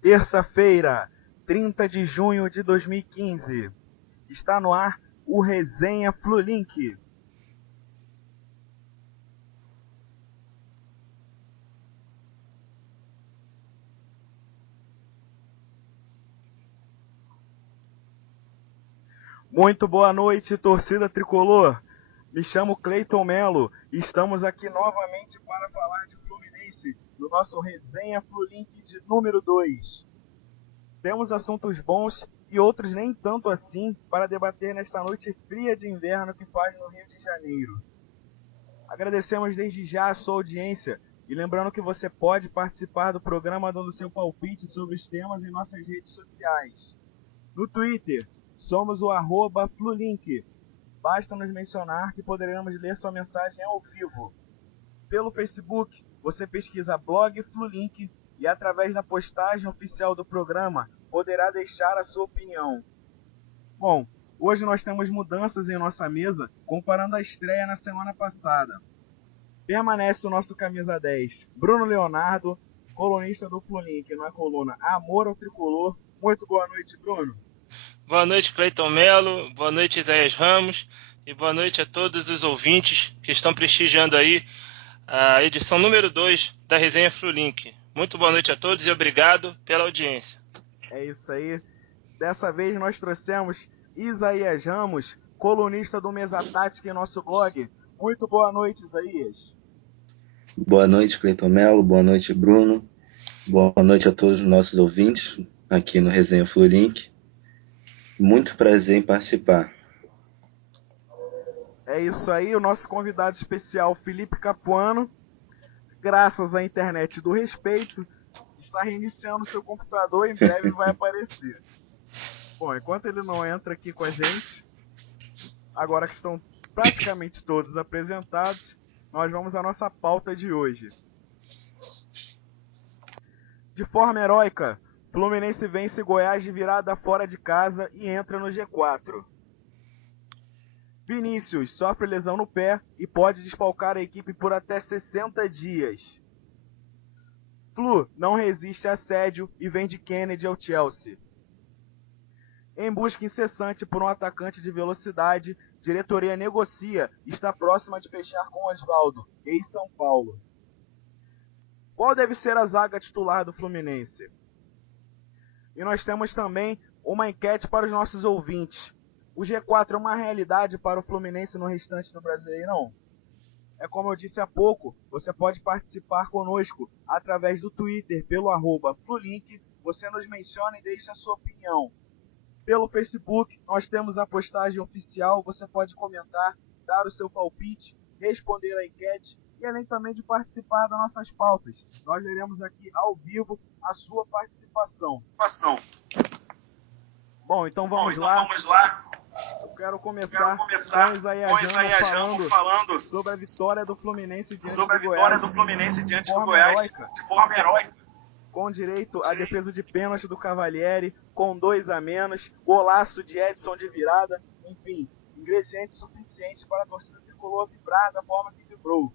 Terça-feira, 30 de junho de 2015. Está no ar o Resenha Flulink. Muito boa noite, torcida tricolor. Me chamo Cleiton Melo e estamos aqui novamente para falar de Fluminense, do nosso Resenha Flulink de número 2. Temos assuntos bons e outros nem tanto assim para debater nesta noite fria de inverno que faz no Rio de Janeiro. Agradecemos desde já a sua audiência e lembrando que você pode participar do programa dando seu palpite sobre os temas em nossas redes sociais. No Twitter, somos o @Flulink. Basta nos mencionar que poderemos ler sua mensagem ao vivo. Pelo Facebook, você pesquisa blog Flulink e através da postagem oficial do programa poderá deixar a sua opinião. Bom, hoje nós temos mudanças em nossa mesa comparando a estreia na semana passada. Permanece o nosso camisa 10, Bruno Leonardo, colunista do Flulink na coluna Amor ao Tricolor. Muito boa noite, Bruno. Boa noite, Cleiton Melo, boa noite, Isaías Ramos, e boa noite a todos os ouvintes que estão prestigiando aí a edição número 2 da Resenha Flulink. Muito boa noite a todos e obrigado pela audiência. É isso aí. Dessa vez nós trouxemos Isaías Ramos, colunista do Mesa Tática em nosso blog. Muito boa noite, Isaías. Boa noite, Cleiton Melo, boa noite, Bruno. Boa noite a todos os nossos ouvintes aqui no Resenha Flulink. Muito prazer em participar. É isso aí, o nosso convidado especial, Felipe Capuano, graças à internet do respeito, está reiniciando seu computador e em breve vai aparecer. Bom, enquanto ele não entra aqui com a gente, agora que estão praticamente todos apresentados, nós vamos à nossa pauta de hoje. De forma heróica, Fluminense vence Goiás de virada fora de casa e entra no G4. Vinícius sofre lesão no pé e pode desfalcar a equipe por até 60 dias. Flu não resiste a assédio e vende Kennedy ao Chelsea. Em busca incessante por um atacante de velocidade, diretoria negocia e está próxima de fechar com Osvaldo, ex-São Paulo. Qual deve ser a zaga titular do Fluminense? E nós temos também uma enquete para os nossos ouvintes. O G4 é uma realidade para o Fluminense no restante do Brasileirão? É como eu disse há pouco, você pode participar conosco através do Twitter pelo @Flulink, você nos menciona e deixa a sua opinião. Pelo Facebook, nós temos a postagem oficial, você pode comentar, dar o seu palpite, responder a enquete e além também de participar das nossas pautas. Nós leremos aqui ao vivo a sua participação. Bom, então vamos lá. Eu quero começar com o Isaías Ramos falando sobre a vitória do Fluminense diante do Goiás de forma heróica. Com direito à defesa de pênalti do Cavalieri, com 2 a menos, golaço de Edson de virada, enfim, ingredientes suficientes para a torcida tricolor vibrar da forma que vibrou.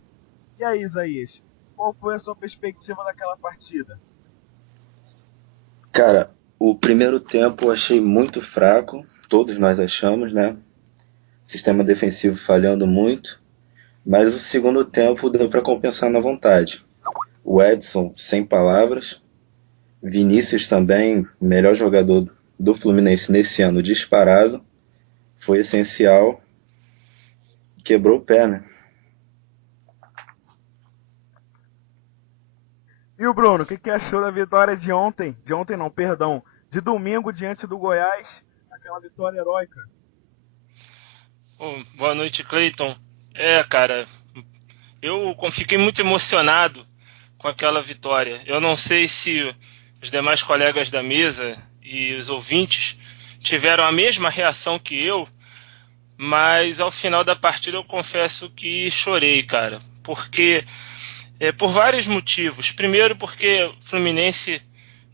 E aí, Isaías, qual foi a sua perspectiva daquela partida? Cara, o primeiro tempo eu achei muito fraco, todos nós achamos, né? Sistema defensivo falhando muito, mas o segundo tempo deu para compensar na vontade. O Edson, sem palavras. Vinícius também, melhor jogador do Fluminense nesse ano, disparado. Foi essencial. Quebrou o pé, né? E o Bruno, o que achou da vitória de ontem? De domingo diante do Goiás, aquela vitória heróica. Boa noite, Cleiton. Cara, eu fiquei muito emocionado com aquela vitória. Eu não sei se os demais colegas da mesa e os ouvintes tiveram a mesma reação que eu, mas ao final da partida eu confesso que chorei, cara, porque por vários motivos. Primeiro porque o Fluminense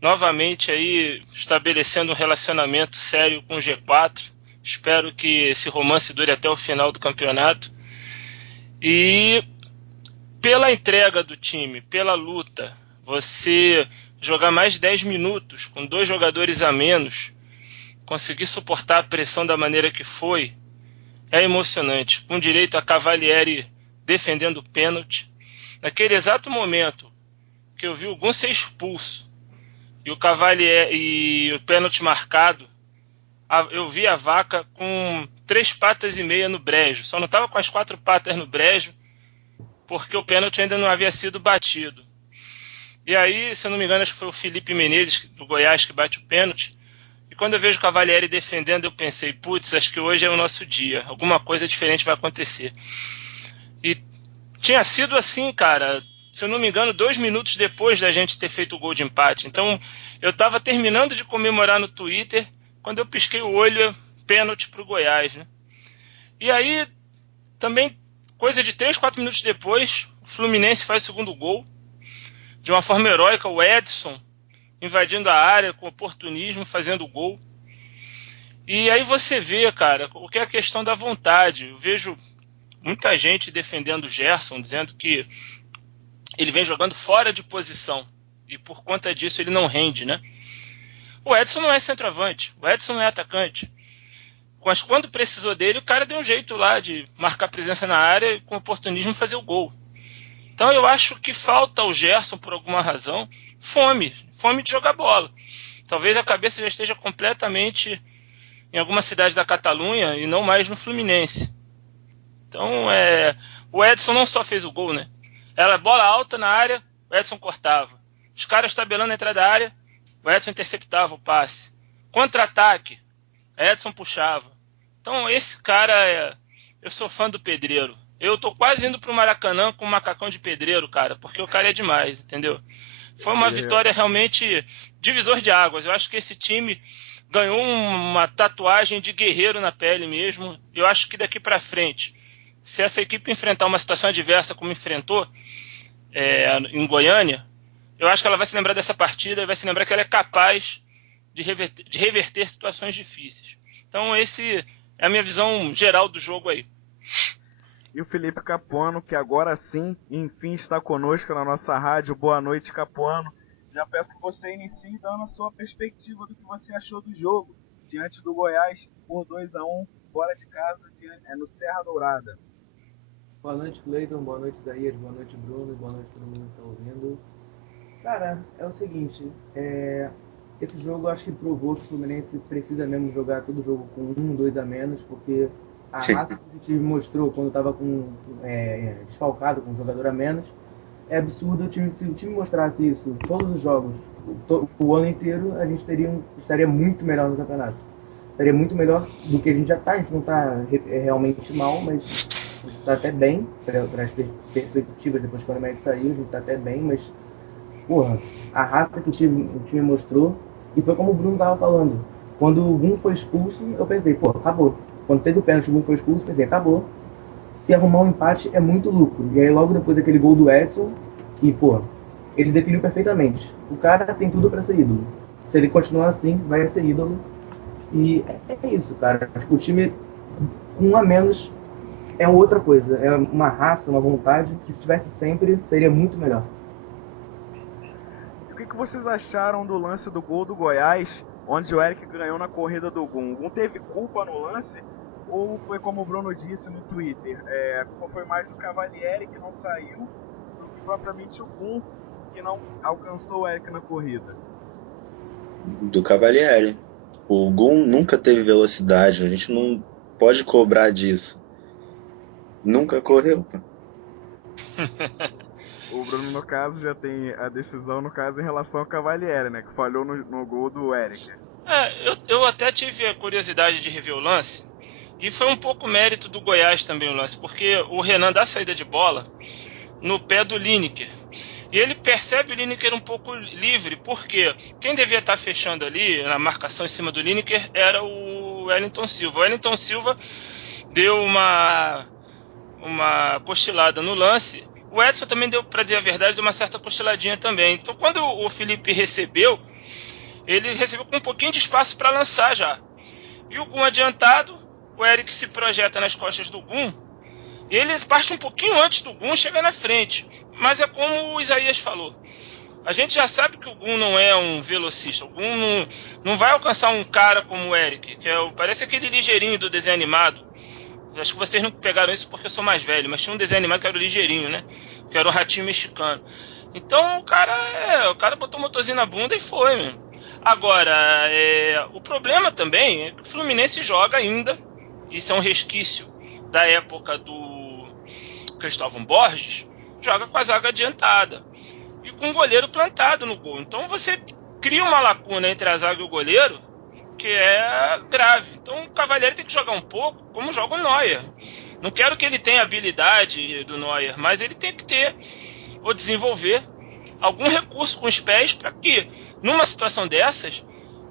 novamente aí estabelecendo um relacionamento sério com o G4. Espero que esse romance dure até o final do campeonato. E pela entrega do time, pela luta, você jogar mais de 10 minutos com 2 jogadores a menos, conseguir suportar a pressão da maneira que foi, é emocionante. Com direito a Cavalieri defendendo o pênalti. Naquele exato momento que eu vi o Gun ser expulso e o Cavalieri e o pênalti marcado, eu vi a Vaca com 3 patas e meia no brejo. Só não estava com as 4 patas no brejo porque o pênalti ainda não havia sido batido. E aí, se eu não me engano, acho que foi o Felipe Menezes do Goiás que bate o pênalti. E quando eu vejo o Cavalieri defendendo, eu pensei, putz, acho que hoje é o nosso dia. Alguma coisa diferente vai acontecer. E tinha sido assim, cara, se eu não me engano, 2 minutos depois da gente ter feito o gol de empate. Então, eu estava terminando de comemorar no Twitter, quando eu pisquei o olho, pênalti para o Goiás, né? E aí, também, coisa de 3, 4 minutos depois, o Fluminense faz o segundo gol. De uma forma heróica, o Edson invadindo a área com oportunismo, fazendo o gol. E aí você vê, cara, o que é a questão da vontade. Eu vejo muita gente defendendo o Gerson, dizendo que ele vem jogando fora de posição e por conta disso ele não rende, né? O Edson não é centroavante, o Edson não é atacante. Mas quando precisou dele, o cara deu um jeito lá de marcar presença na área e com oportunismo fazer o gol. Então eu acho que falta ao Gerson, por alguma razão, fome de jogar bola. Talvez a cabeça já esteja completamente em alguma cidade da Catalunha e não mais no Fluminense. Então o Edson não só fez o gol, né? Era bola alta na área, o Edson cortava. Os caras tabelando a entrada da área, o Edson interceptava o passe. Contra-ataque, Edson puxava. Então esse cara, eu sou fã do Pedreiro. Eu tô quase indo pro Maracanã com um macacão de pedreiro, cara, porque o cara é demais, entendeu? Foi uma vitória realmente divisor de águas. Eu acho que esse time ganhou uma tatuagem de guerreiro na pele mesmo. Eu acho que daqui para frente, se essa equipe enfrentar uma situação adversa como enfrentou em Goiânia, eu acho que ela vai se lembrar dessa partida e vai se lembrar que ela é capaz de reverter situações difíceis. Então esse é a minha visão geral do jogo aí. E o Felipe Capuano, que agora sim, enfim, está conosco na nossa rádio. Boa noite, Capuano. Já peço que você inicie dando a sua perspectiva do que você achou do jogo diante do Goiás por 2-1, fora de casa, no Serra Dourada. Boa noite, Cleiton. Boa noite, Isaías. Boa noite, Bruno. Boa noite todo mundo que está ouvindo. Cara, é o seguinte, esse jogo eu acho que provou que o Fluminense precisa mesmo jogar todo jogo com 1, 2 a menos, porque a raça que esse time mostrou quando estava desfalcado, com um jogador a menos, é absurdo. Se o time mostrasse isso todos os jogos, o ano inteiro, a gente estaria muito melhor no campeonato. Estaria muito melhor do que a gente já está. A gente não está realmente mal, mas a gente está até bem, para as perspectivas depois que o Emerson saiu, a gente está até bem, mas porra, a raça que o time mostrou, e foi como o Bruno estava falando, quando o Gun foi expulso, eu pensei, pô, acabou. Quando teve o pênalti, o Gun foi expulso, pensei, acabou. Se arrumar um empate é muito lucro. E aí logo depois aquele gol do Edson, que, pô, ele definiu perfeitamente. O cara tem tudo para ser ídolo. Se ele continuar assim, vai ser ídolo. E é isso, cara. O time, um a menos, é outra coisa. É uma raça, uma vontade, que se tivesse sempre, seria muito melhor. O que vocês acharam do lance do gol do Goiás, onde o Eric ganhou na corrida do Gun? O Gun teve culpa no lance? Ou foi como o Bruno disse no Twitter, a culpa foi mais do Cavalieri, que não saiu, do que propriamente o Gun, que não alcançou o Eric na corrida? Do Cavalieri. O Gun nunca teve velocidade, a gente não pode cobrar disso. Nunca correu. O Bruno, no caso, já tem a decisão, no caso, em relação ao Cavalieri, né? Que falhou no gol do Eric. Eu até tive a curiosidade de rever o lance. E foi um pouco mérito do Goiás também o lance. Porque o Renan dá a saída de bola no pé do Lineker. E ele percebe o Lineker um pouco livre. Porque quem devia estar fechando ali, na marcação em cima do Lineker, era o Wellington Silva. O Wellington Silva deu uma cochilada no lance. O Edson também deu, para dizer a verdade, deu uma certa cochiladinha também. Então, quando o Felipe recebeu, ele recebeu com um pouquinho de espaço para lançar já. E o Gun adiantado, o Eric se projeta nas costas do Gun, e ele parte um pouquinho antes do Gun, chega na frente. Mas é como o Isaías falou. A gente já sabe que o Gun não é um velocista. O Gun não vai alcançar um cara como o Eric, que parece aquele ligeirinho do desenho animado. Acho que vocês não pegaram isso porque eu sou mais velho, mas tinha um desenho animado que era o ligeirinho, né? Que era o ratinho mexicano. Então o cara botou o motorzinho na bunda e foi, mano. Agora, o problema também é que o Fluminense joga ainda, isso é um resquício da época do Cristóvão Borges, joga com a zaga adiantada e com o goleiro plantado no gol. Então você cria uma lacuna entre a zaga e o goleiro que é grave. Então o Cavalieri tem que jogar um pouco como joga o Neuer. Não quero que ele tenha a habilidade do Neuer, mas ele tem que ter ou desenvolver algum recurso com os pés para que, numa situação dessas,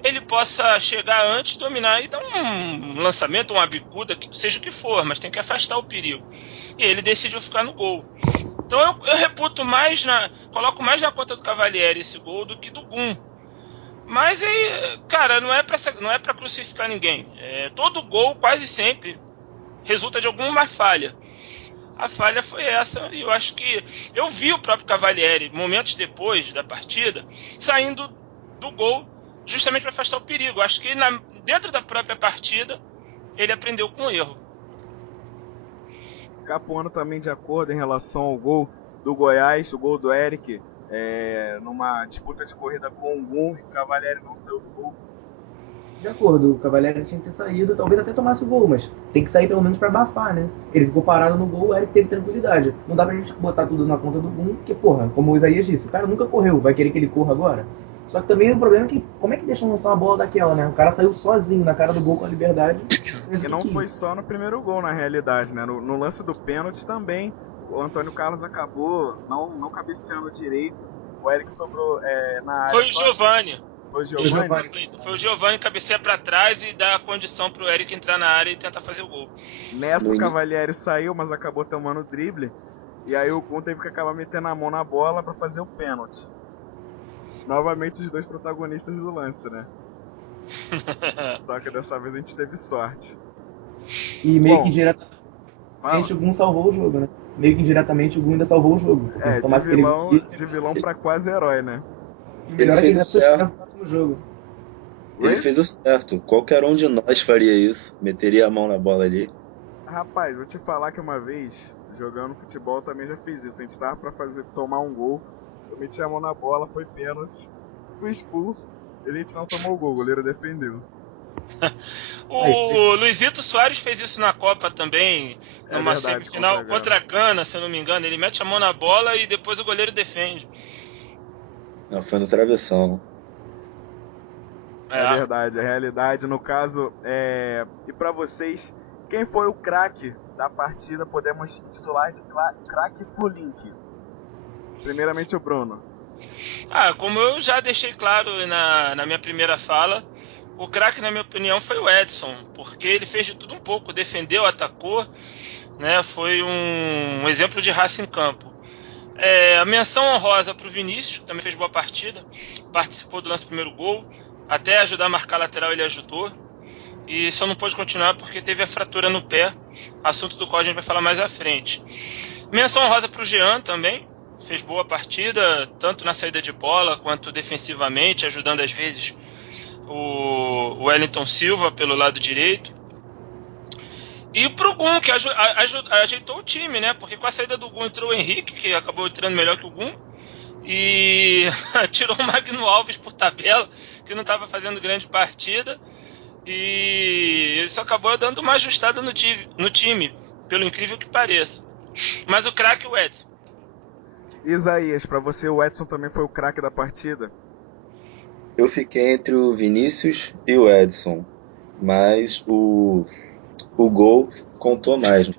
ele possa chegar antes, dominar e dar um lançamento, uma bicuda, seja o que for, mas tem que afastar o perigo. E ele decidiu ficar no gol. Então eu reputo mais, coloco mais na conta do Cavalieri esse gol do que do Gun. Mas, cara, não é pra crucificar ninguém. Todo gol, quase sempre, resulta de alguma falha. A falha foi essa, e eu acho que eu vi o próprio Cavalieri, momentos depois da partida, saindo do gol justamente para afastar o perigo. Acho que dentro da própria partida, ele aprendeu com o erro. Capuano também de acordo em relação ao gol do Goiás, o gol do Eric, numa disputa de corrida com o Gun, e o Cavalieri não saiu do gol. De acordo, o Cavalieri tinha que ter saído, talvez até tomasse o gol, mas tem que sair pelo menos pra abafar, né? Ele ficou parado no gol, o Eric teve tranquilidade. Não dá pra gente botar tudo na conta do Gun, porque, porra, como o Isaías disse, o cara nunca correu, vai querer que ele corra agora? Só que também o problema é que, como é que deixam lançar uma bola daquela, né? O cara saiu sozinho na cara do gol com a liberdade. E não foi só no primeiro gol, na realidade, né? No lance do pênalti também, o Antônio Carlos acabou não cabeceando direito. O Eric sobrou na área. Foi o Giovani. Foi o Giovani? Foi o Giovani que cabeceia pra trás e dá a condição pro Eric entrar na área e tentar fazer o gol. Nessa o Cavalieri saiu, mas acabou tomando o drible. E aí o Gun teve que acabar metendo a mão na bola pra fazer o pênalti. Novamente os dois protagonistas do lance, né? Só que dessa vez a gente teve sorte. E meio que diretamente o Gun salvou o jogo, né? Meio que indiretamente o Gun ainda salvou o jogo. De vilão pra quase herói, né? Ele fez o certo. Jogo. Ele fez o certo. Qualquer um de nós faria isso. Meteria a mão na bola ali. Rapaz, vou te falar que uma vez, jogando futebol, também já fiz isso. A gente tava pra tomar um gol. Eu meti a mão na bola, foi pênalti. Fui expulso. E a gente não tomou o gol, o goleiro defendeu. O Luizito Soares fez isso na Copa também, numa semifinal contra a Gana, se eu não me engano. Ele mete a mão na bola e depois o goleiro defende. Não, foi no travessão. É verdade, a realidade, no caso, e pra vocês, quem foi o craque da partida? Podemos titular de craque Flulink. Primeiramente o Bruno. Como eu já deixei claro na minha primeira fala, o craque, na minha opinião, foi o Edson, porque ele fez de tudo um pouco, defendeu, atacou, né? Foi um exemplo de raça em campo. A menção honrosa para o Vinícius, que também fez boa partida, participou do lance do primeiro gol, até ajudar a marcar a lateral ele ajudou, e só não pôde continuar porque teve a fratura no pé, assunto do qual a gente vai falar mais à frente. Menção honrosa para o Jean também, fez boa partida, tanto na saída de bola quanto defensivamente, ajudando às vezes o Wellington Silva pelo lado direito. E pro Gun, que ajeitou o time, né? Porque com a saída do Gun entrou o Henrique, que acabou entrando melhor que o Gun, e tirou o Magno Alves por tabela, que não estava fazendo grande partida, e isso acabou dando uma ajustada no time, pelo incrível que pareça. Mas o craque, o Edson. Isaías, pra você o Edson também foi o craque da partida? Eu fiquei entre o Vinícius e o Edson, mas o gol contou mais. Né?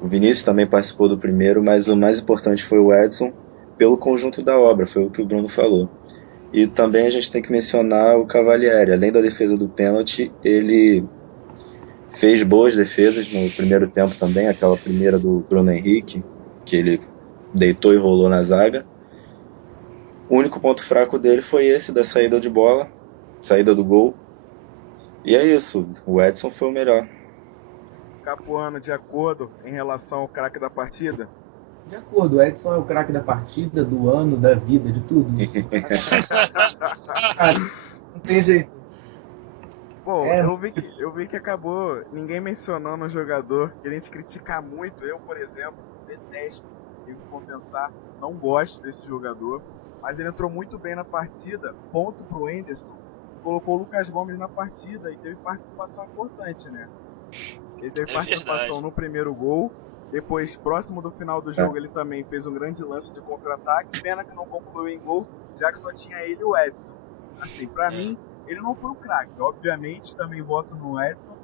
O Vinícius também participou do primeiro, mas o mais importante foi o Edson pelo conjunto da obra, foi o que o Bruno falou. E também a gente tem que mencionar o Cavalieri. Além da defesa do pênalti, ele fez boas defesas no primeiro tempo também, aquela primeira do Bruno Henrique, que ele deitou e rolou na zaga. O único ponto fraco dele foi esse, da saída de bola, saída do gol. E é isso, o Edson foi o melhor. Capuano, de acordo em relação ao craque da partida? De acordo, o Edson é o craque da partida, do ano, da vida, de tudo. Cara, não tem jeito. Pô, É, eu vi que acabou ninguém mencionando um jogador que a gente critica muito. Eu, por exemplo, detesto, tenho que compensar, não gosto desse jogador. Mas ele entrou muito bem na partida, ponto pro Henderson. Colocou o Lucas Gomes na partida e teve participação importante, né? Ele teve participação verdade. no primeiro gol. Depois, próximo do final do jogo, ele também fez um grande lance de contra-ataque. Pena que não concluiu em gol, já que só tinha ele e o Edson. Assim, pra mim, ele não foi um craque. Obviamente, também voto no Edson.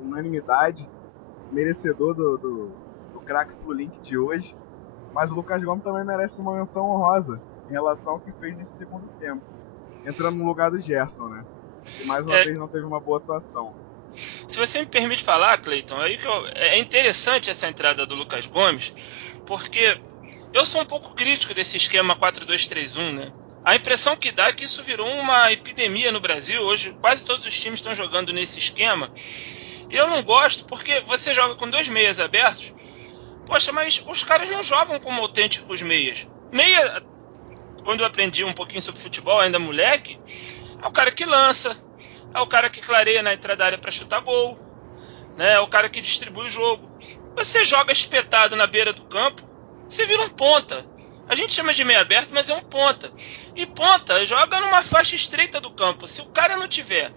Unanimidade. Merecedor do craque Flulink de hoje. Mas o Lucas Gomes também merece uma menção honrosa em relação ao que fez nesse segundo tempo. Entrando no lugar do Gerson, né? Que mais uma vez não teve uma boa atuação. Se você me permite falar, Cleiton, é interessante essa entrada do Lucas Gomes, porque eu sou um pouco crítico desse esquema 4-2-3-1, né? A impressão que dá é que isso virou uma epidemia no Brasil. Hoje quase todos os times estão jogando nesse esquema. E eu não gosto porque você joga com 2 meias abertos. Poxa, mas os caras não jogam como autênticos meias. Meia, quando eu aprendi um pouquinho sobre futebol, ainda moleque, é o cara que lança, é o cara que clareia na entrada da área para chutar gol, né? É o cara que distribui o jogo. Você joga espetado na beira do campo, você vira um ponta. A gente chama de meio aberto, mas é um ponta. E ponta joga numa faixa estreita do campo. Se o cara não tiver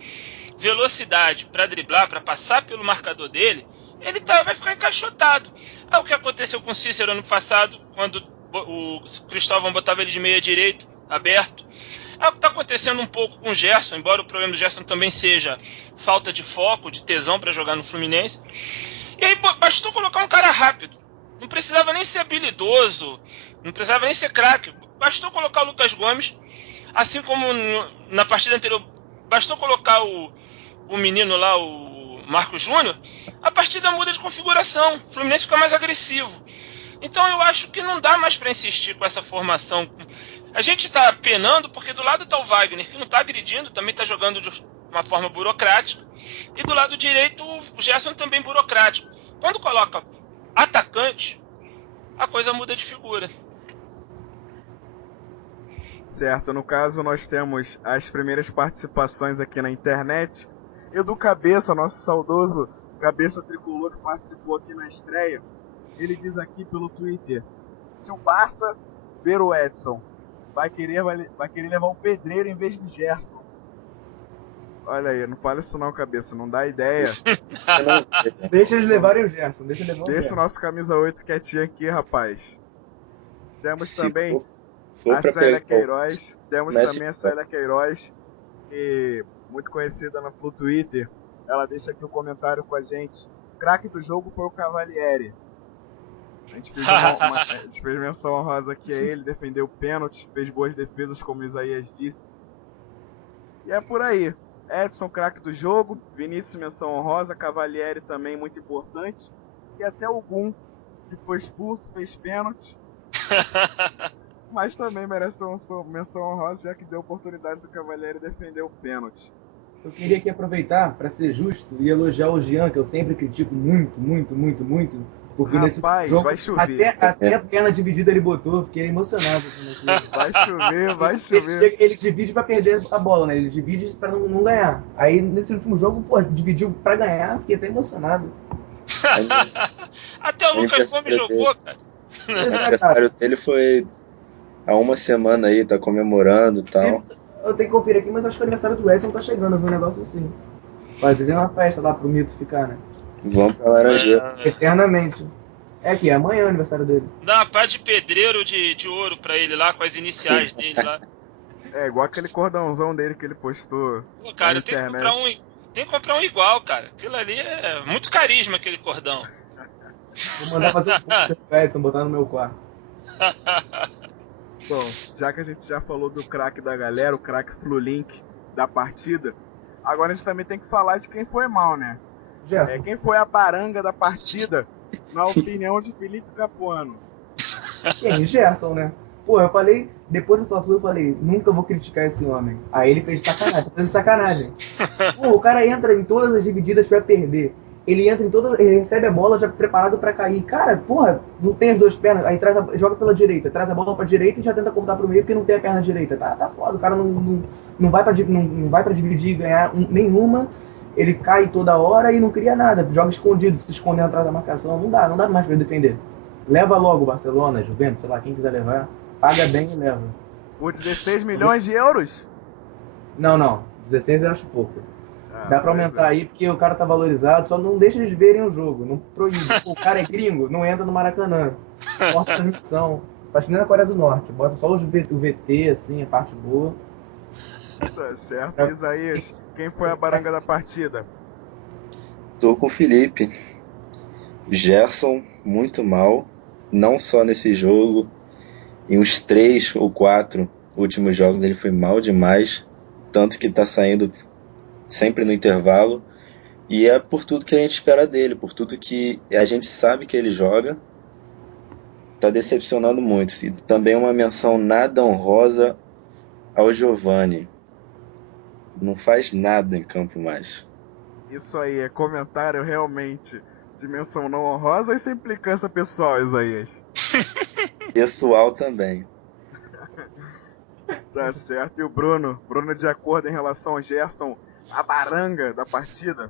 velocidade para driblar, para passar pelo marcador dele, ele vai ficar encaixotado. É o que aconteceu com o Cícero ano passado, quando o Cristóvão botava ele de meia direito, aberto. É o que está acontecendo um pouco com o Gerson, embora o problema do Gerson também seja falta de foco, de tesão para jogar no Fluminense. E aí bastou colocar um cara rápido. Não precisava nem ser habilidoso, não precisava nem ser craque. Bastou colocar o Lucas Gomes, assim como na partida anterior, bastou colocar o menino lá, o Marcos Júnior, a partida muda de configuração. O Fluminense fica mais agressivo. Então eu acho que não dá mais para insistir com essa formação. A gente está penando porque do lado está o Wagner, que não está agredindo, também está jogando de uma forma burocrática. E do lado direito o Gerson também burocrático. Quando coloca atacante, a coisa muda de figura. Certo, no caso nós temos as primeiras participações aqui na internet. Edu Cabeça, nosso saudoso Cabeça Tricolor, que participou aqui na estreia, ele diz aqui pelo Twitter: se o Barça ver o Edson, vai querer levar o Pedreiro em vez de Gerson. Olha aí, não fala isso não, Cabeça, não dá ideia. Deixa eles levarem o Gerson, Deixa o nosso camisa 8 quietinho aqui, rapaz. Temos também a Célia Queiroz. Temos também a Célia Queiroz, que muito conhecida no Twitter. Ela deixa aqui um comentário com a gente. O craque do jogo foi o Cavalieri. A gente fez menção honrosa aqui a ele, defendeu o pênalti, fez boas defesas, como o Isaías disse. E é por aí. Edson, craque do jogo. Vinícius, menção honrosa. Cavalieri também, muito importante. E até o Gum, que foi expulso, fez pênalti. Mas também merece uma menção honrosa, já que deu oportunidade do Cavalieri defender o pênalti. Eu queria aqui aproveitar, para ser justo, e elogiar o Jean, que eu sempre critico muito. Porque rapaz, nesse jogo, vai chover. Até a perna dividida ele botou, fiquei emocionado. Vai chover. Ele divide pra perder a bola, né? Ele divide pra não ganhar. Aí nesse último jogo, pô, dividiu pra ganhar, fiquei até emocionado. Até o Lucas Gomes jogou, cara. O aniversário dele foi há uma semana aí, tá comemorando e tal. Eu tenho que conferir aqui, mas acho que o aniversário do Edson tá chegando, eu vi um negócio assim. Fazer uma festa lá pro Mito ficar, né? Vamos pra Laranjeira. Eternamente. É aqui, amanhã é o aniversário dele. Dá uma pá de pedreiro de ouro pra ele lá, com as iniciais dele lá. É, igual aquele cordãozão dele que ele postou. Pô, cara, na tem internet. que comprar um igual, cara. Aquilo ali é muito carisma, aquele cordão. Vou mandar fazer um Edson, botar no meu quarto. Bom, já que a gente já falou do craque da galera, o craque Flulink da partida, agora a gente também tem que falar de quem foi mal, né? Quem foi a baranga da partida, na opinião de Felipe Capuano? Quem? Gerson, né? Pô, eu falei, depois do Fla-Flu eu falei, nunca vou criticar esse homem. Aí ele fez sacanagem, tá fazendo sacanagem. Pô, o cara entra em todas as divididas pra perder. ele entra em todas, ele recebe a bola já preparado pra cair. Cara, porra, não tem as duas pernas, aí joga pela direita, traz a bola pra direita e já tenta cortar pro meio porque não tem a perna direita. Tá foda, o cara não vai pra dividir e ganhar nenhuma, ele cai toda hora e não cria nada, joga escondido, se escondendo atrás da marcação, não dá mais pra defender. Leva logo o Barcelona, Juventus, sei lá, quem quiser levar, paga bem e leva. Por 16 milhões de euros? Não, 16 eu acho pouco. Dá pra aumentar é. aí, porque o cara tá valorizado, só não deixa eles verem o jogo, não proíbe. O cara é gringo, não entra no Maracanã. Corta a transmissão. Faz que nem na Coreia do Norte, bota só o VT, assim, a parte boa. Tá certo. Isaías, quem foi a baranga da partida? Tô com o Felipe. Gerson, muito mal. Não só nesse jogo. Em uns 3 ou 4 últimos jogos ele foi mal demais. Tanto que tá saindo sempre no intervalo. E é por tudo que a gente espera dele. Por tudo que a gente sabe que ele joga. Tá decepcionando muito. E também uma menção nada honrosa ao Giovani. Não faz nada em campo mais. Isso aí, é comentário realmente de menção não honrosa e sem implicância pessoal, Isaías? Pessoal também. Tá certo. E o Bruno? Bruno, de acordo em relação ao Gerson, a baranga da partida?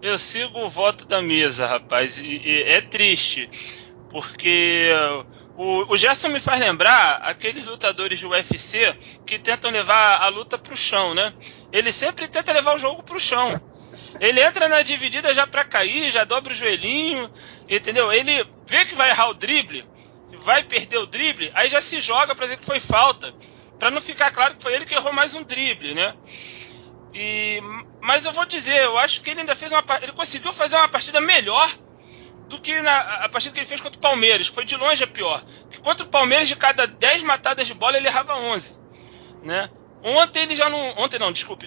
Eu sigo o voto da mesa, rapaz, e é triste, porque o Gerson me faz lembrar aqueles lutadores de UFC que tentam levar a luta pro chão, né? Ele sempre tenta levar o jogo pro chão. Ele entra na dividida já pra cair, já dobra o joelhinho, entendeu? Ele vê que vai errar o drible, vai perder o drible, aí já se joga pra dizer que foi falta, pra não ficar claro que foi ele que errou mais um drible, né? Mas eu vou dizer, eu acho que ele ainda fez ele conseguiu fazer uma partida melhor do que a partida que ele fez contra o Palmeiras, que foi de longe a pior. Que contra o Palmeiras, de cada 10 matadas de bola, ele errava 11, né?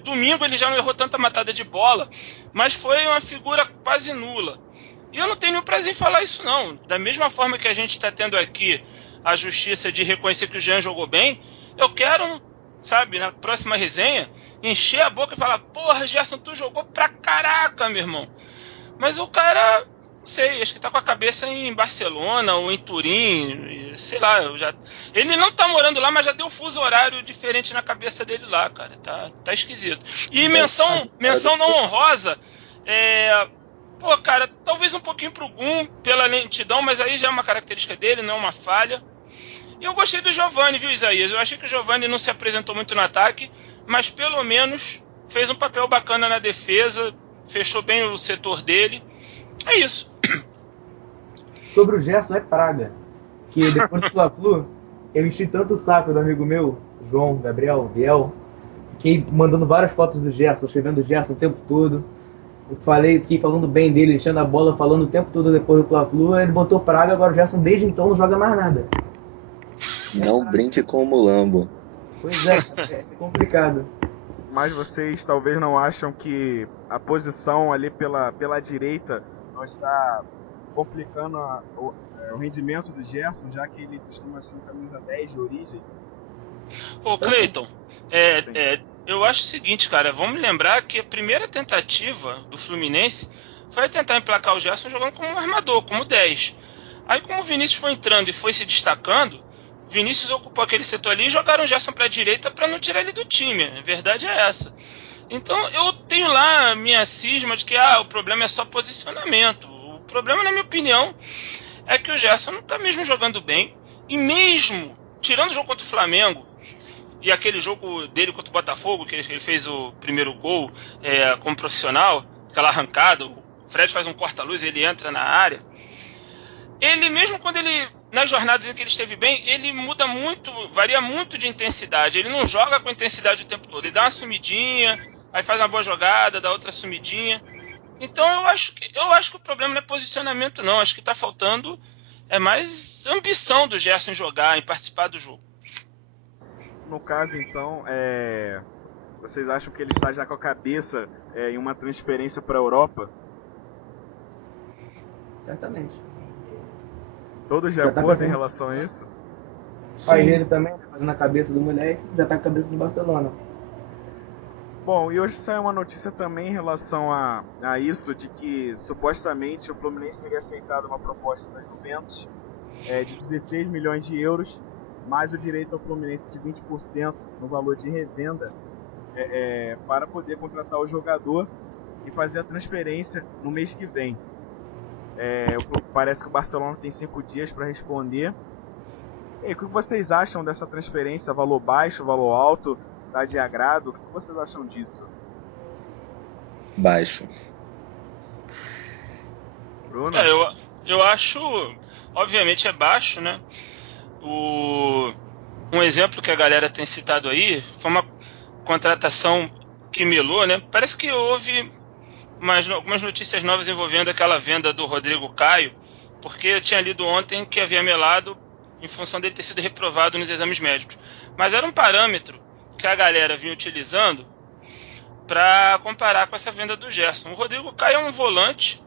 Domingo ele já não errou tanta matada de bola, mas foi uma figura quase nula. E eu não tenho prazer em falar isso não. Da mesma forma que a gente está tendo aqui a justiça de reconhecer que o Jean jogou bem, eu quero, sabe, na próxima resenha, encher a boca e falar: porra, Gerson, tu jogou pra caraca, meu irmão. Mas o cara, não sei, acho que tá com a cabeça em Barcelona ou em Turim, sei lá. Ele não tá morando lá, mas já deu fuso horário diferente na cabeça dele lá, cara. Tá esquisito. E menção não honrosa, pô, cara, talvez um pouquinho pro Gum, pela lentidão, mas aí já é uma característica dele, não é uma falha. E eu gostei do Giovani, viu, Isaías? Eu achei que o Giovani não se apresentou muito no ataque, mas pelo menos fez um papel bacana na defesa, fechou bem o setor dele. É isso. Sobre o Gerson, é praga. Que depois do Fla-Flu, eu enchi tanto o saco do amigo meu, João, Gabriel, Biel, fiquei mandando várias fotos do Gerson, escrevendo o Gerson o tempo todo. Fiquei falando bem dele, enchendo a bola, falando o tempo todo depois do Fla-Flu. Ele botou praga, agora o Gerson desde então não joga mais nada. Não brinque com o Mulambo. Pois é complicado. Mas vocês talvez não acham que a posição ali pela direita não está complicando o rendimento do Gerson, já que ele costuma ser um camisa 10 de origem? Ô, Cleiton, eu acho o seguinte, cara, vamos lembrar que a primeira tentativa do Fluminense foi tentar emplacar o Gerson jogando como armador, como 10. Aí, como o Vinícius foi entrando e foi se destacando, o Vinícius ocupou aquele setor ali e jogaram o Gerson para a direita para não tirar ele do time. A verdade é essa. Então, eu tenho lá a minha cisma de que o problema é só posicionamento. O problema, na minha opinião, é que o Gerson não está mesmo jogando bem. E mesmo, tirando o jogo contra o Flamengo, e aquele jogo dele contra o Botafogo, que ele fez o primeiro gol como profissional, aquela arrancada, o Fred faz um corta-luz e ele entra na área. Ele, mesmo quando ele, nas jornadas em que ele esteve bem, ele muda muito, varia muito de intensidade. Ele não joga com intensidade o tempo todo. Ele dá uma sumidinha, aí faz uma boa jogada, dá outra sumidinha. Então eu acho que o problema não é posicionamento, não. Acho que está faltando mais ambição do Gerson em jogar, em participar do jogo. No caso, então, vocês acham que ele está já com a cabeça em uma transferência para a Europa? Certamente. Todos de Já tá acordo em fazendo. relação a isso? O pai dele também, fazendo a cabeça do moleque, já tá com a cabeça do Barcelona. Bom, e hoje saiu uma notícia também em relação a isso, de que supostamente o Fluminense teria aceitado uma proposta da Juventus de 16 milhões de euros, mais o direito ao Fluminense de 20% no valor de revenda para poder contratar o jogador e fazer a transferência no mês que vem. Parece que o Barcelona tem 5 dias para responder. E aí, o que vocês acham dessa transferência? Valor baixo, valor alto? Tá de agrado? O que vocês acham disso? Baixo. Bruno? Eu acho, obviamente é baixo, né? Um exemplo que a galera tem citado aí foi uma contratação que melou, né? Parece que houve algumas notícias novas envolvendo aquela venda do Rodrigo Caio, porque eu tinha lido ontem que havia melado em função dele ter sido reprovado nos exames médicos. Mas era um parâmetro que a galera vinha utilizando para comparar com essa venda do Gerson. O Rodrigo Caio é um volante,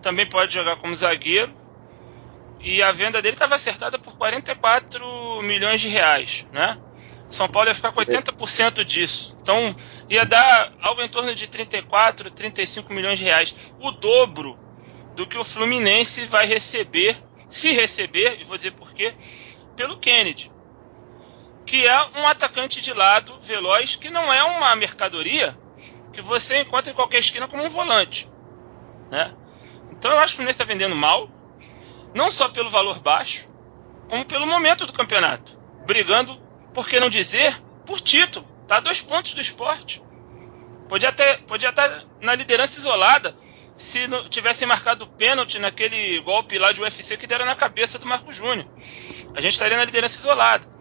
também pode jogar como zagueiro, e a venda dele estava acertada por 44 milhões de reais, né? São Paulo ia ficar com 80% disso. Então, ia dar algo em torno de 34, 35 milhões de reais. O dobro do que o Fluminense vai receber, se receber, e vou dizer por quê, pelo Kennedy, que é um atacante de lado veloz, que não é uma mercadoria que você encontra em qualquer esquina como um volante, né? Então eu acho que o Fluminense está vendendo mal, não só pelo valor baixo, como pelo momento do campeonato, brigando, por que não dizer, por título. Tá a 2 pontos do Sport. Podia estar na liderança isolada se não tivessem marcado o pênalti naquele golpe lá de UFC que deram na cabeça do Marco Júnior. A gente estaria na liderança isolada.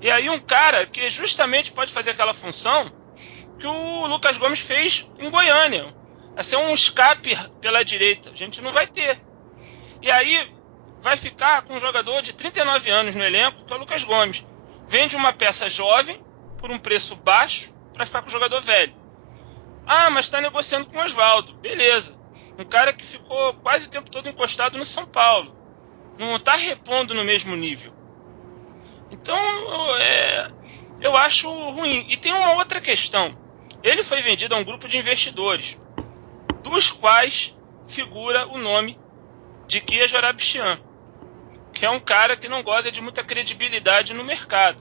E aí um cara que justamente pode fazer aquela função que o Lucas Gomes fez em Goiânia. Vai ser um escape pela direita. A gente não vai ter. E aí vai ficar com um jogador de 39 anos no elenco, que é o Lucas Gomes. Vende uma peça jovem por um preço baixo para ficar com o jogador velho. Ah, mas está negociando com o Oswaldo. Beleza. Um cara que ficou quase o tempo todo encostado no São Paulo. Não está repondo no mesmo nível. Então, eu acho ruim. E tem uma outra questão. Ele foi vendido a um grupo de investidores, dos quais figura o nome de Kia Jorabichian, que é um cara que não goza de muita credibilidade no mercado,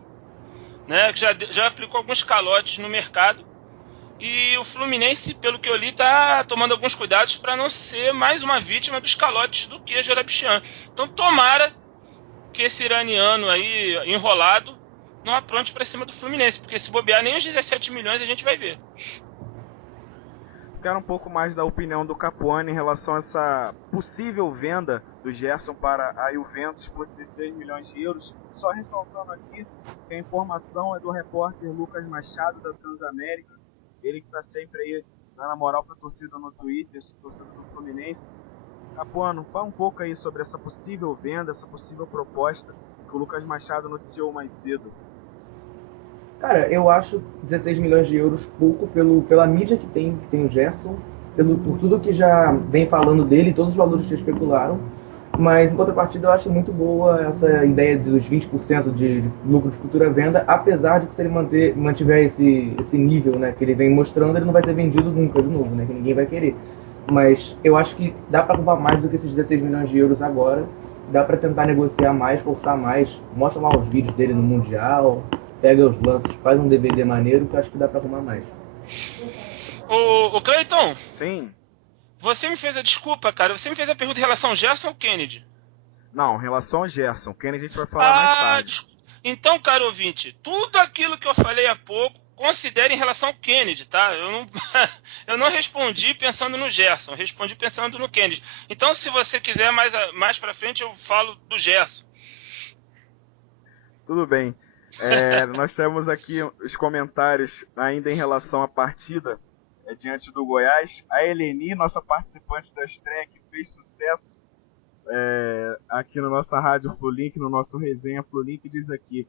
né? Que já aplicou alguns calotes no mercado. E o Fluminense, pelo que eu li, está tomando alguns cuidados para não ser mais uma vítima dos calotes do Kia Jorabichian. Então, tomara que esse iraniano aí, enrolado, não apronte para cima do Fluminense, porque se bobear nem os 17 milhões a gente vai ver. Quero um pouco mais da opinião do Capuani em relação a essa possível venda do Gerson para a Juventus por 16 milhões de euros. Só ressaltando aqui que a informação é do repórter Lucas Machado, da Transamérica. Ele que está sempre aí dando a moral para a torcida no Twitter, torcida do Fluminense. Capuano, fala um pouco aí sobre essa possível venda, essa possível proposta que o Lucas Machado noticiou mais cedo. Cara, eu acho 16 milhões de euros pouco pela mídia que tem o Gerson, por tudo que já vem falando dele, todos os valores que especularam. Mas, em contrapartida, eu acho muito boa essa ideia dos 20% de lucro de futura venda, apesar de que se ele mantiver esse nível, né, que ele vem mostrando, ele não vai ser vendido nunca de novo, né, que ninguém vai querer. Mas eu acho que dá para comprar mais do que esses 16 milhões de euros agora. Dá para tentar negociar mais, forçar mais. Mostra lá os vídeos dele no Mundial, pega os lances, faz um DVD maneiro, que eu acho que dá para arrumar mais. Ô Cleiton. Sim. Você me fez a desculpa, cara. Você me fez a pergunta em relação ao Gerson ou Kennedy? Não, em relação ao Gerson. Kennedy a gente vai falar mais tarde. Desculpa. Então, caro ouvinte, tudo aquilo que eu falei há pouco, considere em relação ao Kennedy, tá? Eu não respondi pensando no Gerson, eu respondi pensando no Kennedy. Então, se você quiser mais pra frente, eu falo do Gerson. Tudo bem. Nós temos aqui os comentários ainda em relação à partida diante do Goiás. A Eleni, nossa participante da estreia, que fez sucesso aqui na nossa rádio Flulink, no nosso resenha Flulink, diz aqui: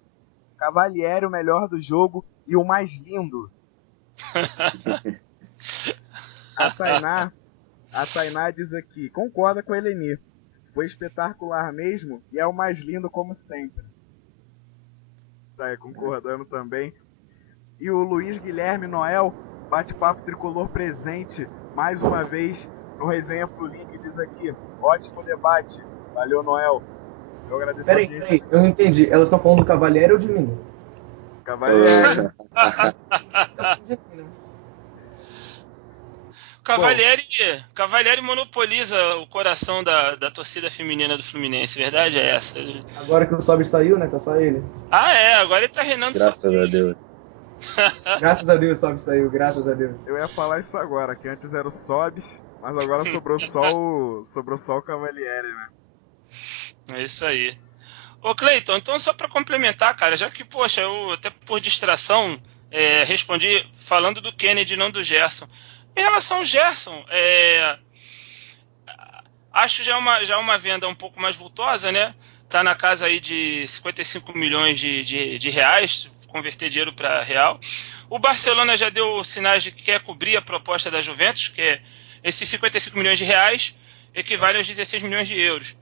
Cavalieri, o melhor do jogo e o mais lindo. A Tainá diz aqui: concorda com a Eleni, foi espetacular mesmo e é o mais lindo como sempre. Tá aí concordando também. E o Luiz Guilherme Noel Bate-papo tricolor presente mais uma vez no Resenha Flu-Link, diz aqui, ótimo debate. Valeu, Noel. Eu agradeço a audiência. Peraí, eu não entendi. Elas estão falando do Cavalieri ou de mim? Cavalieri. Cavalieri monopoliza o coração da torcida feminina do Fluminense, verdade é essa. Agora que o Sobe saiu, né? Tá só ele. Agora ele tá reinando Graças sozinho. a Deus. Graças a Deus o Sobe saiu, graças a Deus. Eu ia falar isso agora, que antes era o Sobis, mas agora sobrou só o Cavalieri, né? É isso aí. Ô Cleiton, então só pra complementar, cara, já que, poxa, eu até por distração respondi falando do Kennedy, não do Gerson. Em relação ao Gerson, acho já uma venda um pouco mais vultosa, né? Tá na casa aí de 55 milhões de reais, converter dinheiro para real. O Barcelona já deu sinais de que quer cobrir a proposta da Juventus, que é esses 55 milhões de reais equivale aos 16 milhões de euros.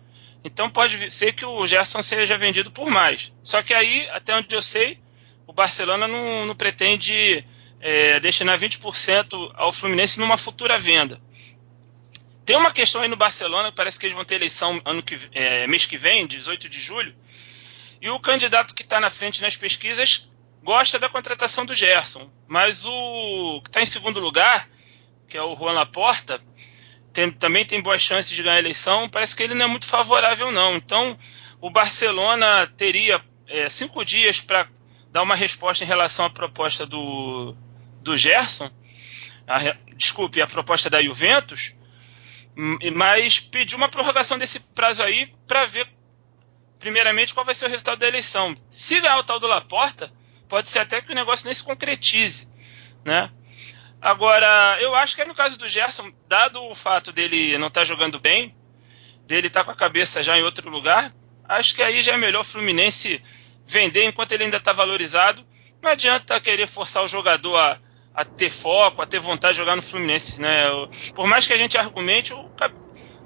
Então pode ser que o Gerson seja vendido por mais. Só que aí, até onde eu sei, o Barcelona não pretende destinar 20% ao Fluminense numa futura venda. Tem uma questão aí no Barcelona, parece que eles vão ter eleição mês que vem, 18 de julho, e o candidato que está na frente nas pesquisas gosta da contratação do Gerson, mas o que está em segundo lugar, que é o Juan Laporta, também tem boas chances de ganhar a eleição, parece que ele não é muito favorável não. Então o Barcelona teria 5 dias para dar uma resposta em relação à proposta do Gerson, a proposta da Juventus, mas pediu uma prorrogação desse prazo aí para ver primeiramente qual vai ser o resultado da eleição. Se ganhar o tal do Laporta, pode ser até que o negócio nem se concretize, né? Agora, eu acho que no caso do Gerson, dado o fato dele não estar jogando bem, dele estar com a cabeça já em outro lugar, acho que aí já é melhor o Fluminense vender enquanto ele ainda está valorizado. Não adianta querer forçar o jogador a ter foco, a ter vontade de jogar no Fluminense, né? Por mais que a gente argumente,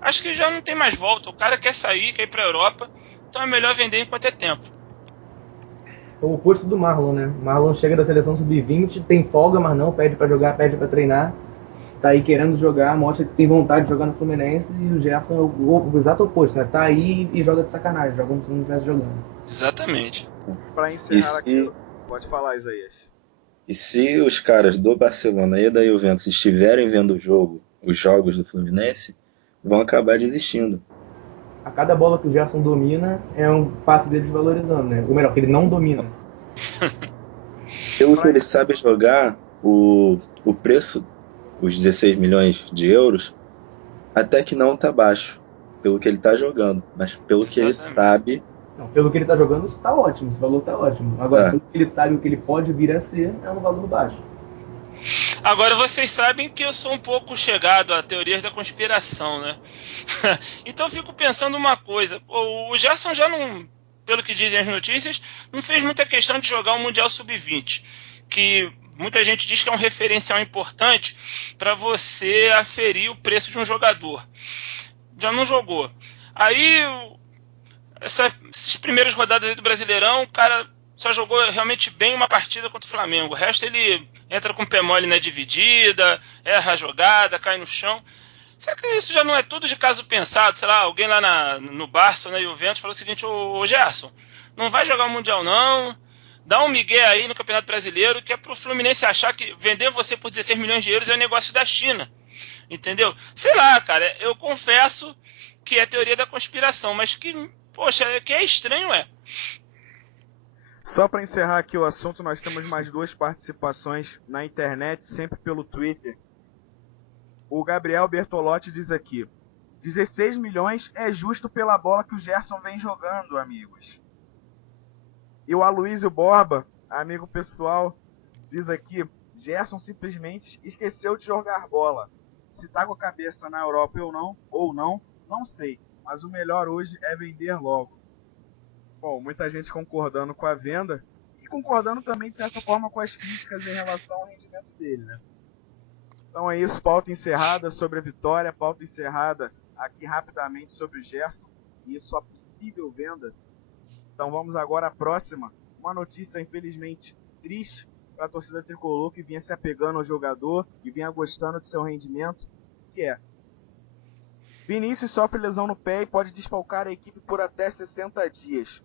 acho que já não tem mais volta. O cara quer sair, quer ir para a Europa, então é melhor vender enquanto é tempo. O oposto do Marlon, né? Marlon chega da seleção sub-20, tem folga, mas não, pede pra jogar, pede pra treinar. Tá aí querendo jogar, mostra que tem vontade de jogar no Fluminense, e o Gerson é o exato oposto, né? Tá aí e joga de sacanagem, joga como se não estivesse jogando. Exatamente. Pra encerrar aqui, pode falar, Isaías. E se os caras do Barcelona e da Juventus estiverem vendo os jogos do Fluminense, vão acabar desistindo. A cada bola que o Gerson domina é um passe dele desvalorizando, né? Ou melhor, que ele não domina. Pelo que ele sabe jogar, o preço, os 16 milhões de euros, até que não tá baixo, pelo que ele tá jogando. Mas pelo que ele sabe... Não, pelo que ele tá jogando, isso tá ótimo, esse valor tá ótimo. Agora, pelo que ele sabe o que ele pode vir a ser, é um valor baixo. Agora vocês sabem que eu sou um pouco chegado a teorias da conspiração, né? Então eu fico pensando uma coisa. O Gerson já não, pelo que dizem as notícias, não fez muita questão de jogar o Mundial Sub-20, que muita gente diz que é um referencial importante para você aferir o preço de um jogador. Já não jogou. Aí, essas primeiras rodadas aí do Brasileirão, o cara só jogou realmente bem uma partida contra o Flamengo. O resto ele entra com o pé mole na dividida, erra a jogada, cai no chão. Será que isso já não é tudo de caso pensado? Sei lá, alguém lá no Barça ou na Juventus falou o seguinte: ô Gerson, não vai jogar o Mundial não, dá um migué aí no Campeonato Brasileiro, que é pro Fluminense achar que vender você por 16 milhões de euros é um negócio da China. Entendeu? Sei lá, cara, eu confesso que é teoria da conspiração, mas que, poxa, que é estranho, Só para encerrar aqui o assunto, nós temos mais 2 participações na internet, sempre pelo Twitter. O Gabriel Bertolotti diz aqui: 16 milhões é justo pela bola que o Gerson vem jogando, amigos. E o Aloysio Borba, amigo pessoal, diz aqui: Gerson simplesmente esqueceu de jogar bola. Se tá com a cabeça na Europa ou não, não sei. Mas o melhor hoje é vender logo. Bom, muita gente concordando com a venda e concordando também, de certa forma, com as críticas em relação ao rendimento dele, né? Então é isso, pauta encerrada sobre a vitória, pauta encerrada aqui rapidamente sobre o Gerson e sua possível venda. Então vamos agora à próxima. Uma notícia, infelizmente, triste para a torcida tricolor que vinha se apegando ao jogador e vinha gostando do seu rendimento, que é: Vinícius sofre lesão no pé e pode desfalcar a equipe por até 60 dias.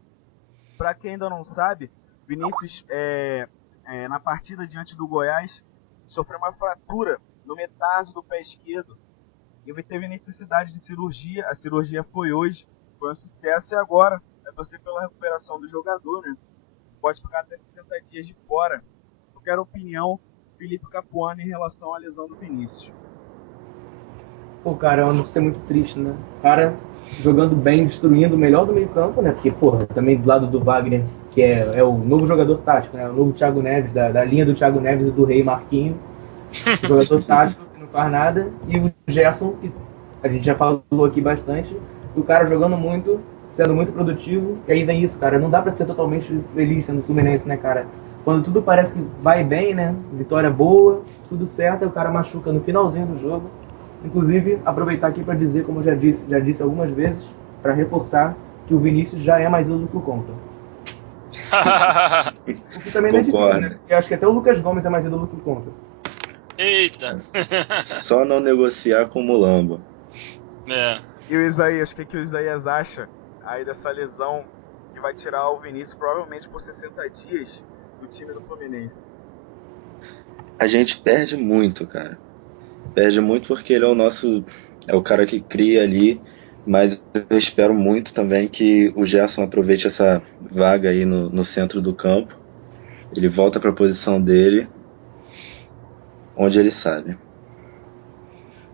Para quem ainda não sabe, Vinícius, na partida diante do Goiás, sofreu uma fratura no metarso do pé esquerdo e teve necessidade de cirurgia. A cirurgia foi hoje, foi um sucesso, e agora é torcer pela recuperação do jogador, né? Pode ficar até 60 dias de fora. Eu quero a opinião do Felipe Capuano em relação à lesão do Vinícius. Pô, cara, é uma notícia muito triste, né? Cara jogando bem, destruindo o melhor do meio campo, né? Porque, porra, também do lado do Wagner, que é o novo jogador tático, né? O novo Thiago Neves, da linha do Thiago Neves e do Rei Marquinhos. Jogador tático que não faz nada. E o Gerson, que a gente já falou aqui bastante, o cara jogando muito, sendo muito produtivo. E aí vem isso, cara, não dá pra ser totalmente feliz sendo Fluminense, né, cara? Quando tudo parece que vai bem, né? Vitória boa, tudo certo, aí o cara machuca no finalzinho do jogo. Inclusive, aproveitar aqui para dizer, como eu já disse algumas vezes, para reforçar que o Vinícius já é mais ídolo do que o Conta. O que também não é difícil, né? Eu acho que até o Lucas Gomes é mais ídolo do que o Conta. Eita! Só não negociar com o Mulambo. É. E o Isaías, o que o Isaías acha aí dessa lesão que vai tirar o Vinícius provavelmente por 60 dias do time do Fluminense? A gente perde muito, cara. Perde muito porque ele é o cara que cria ali, mas eu espero muito também que o Gerson aproveite essa vaga aí no centro do campo. Ele volta para a posição dele, onde ele sabe.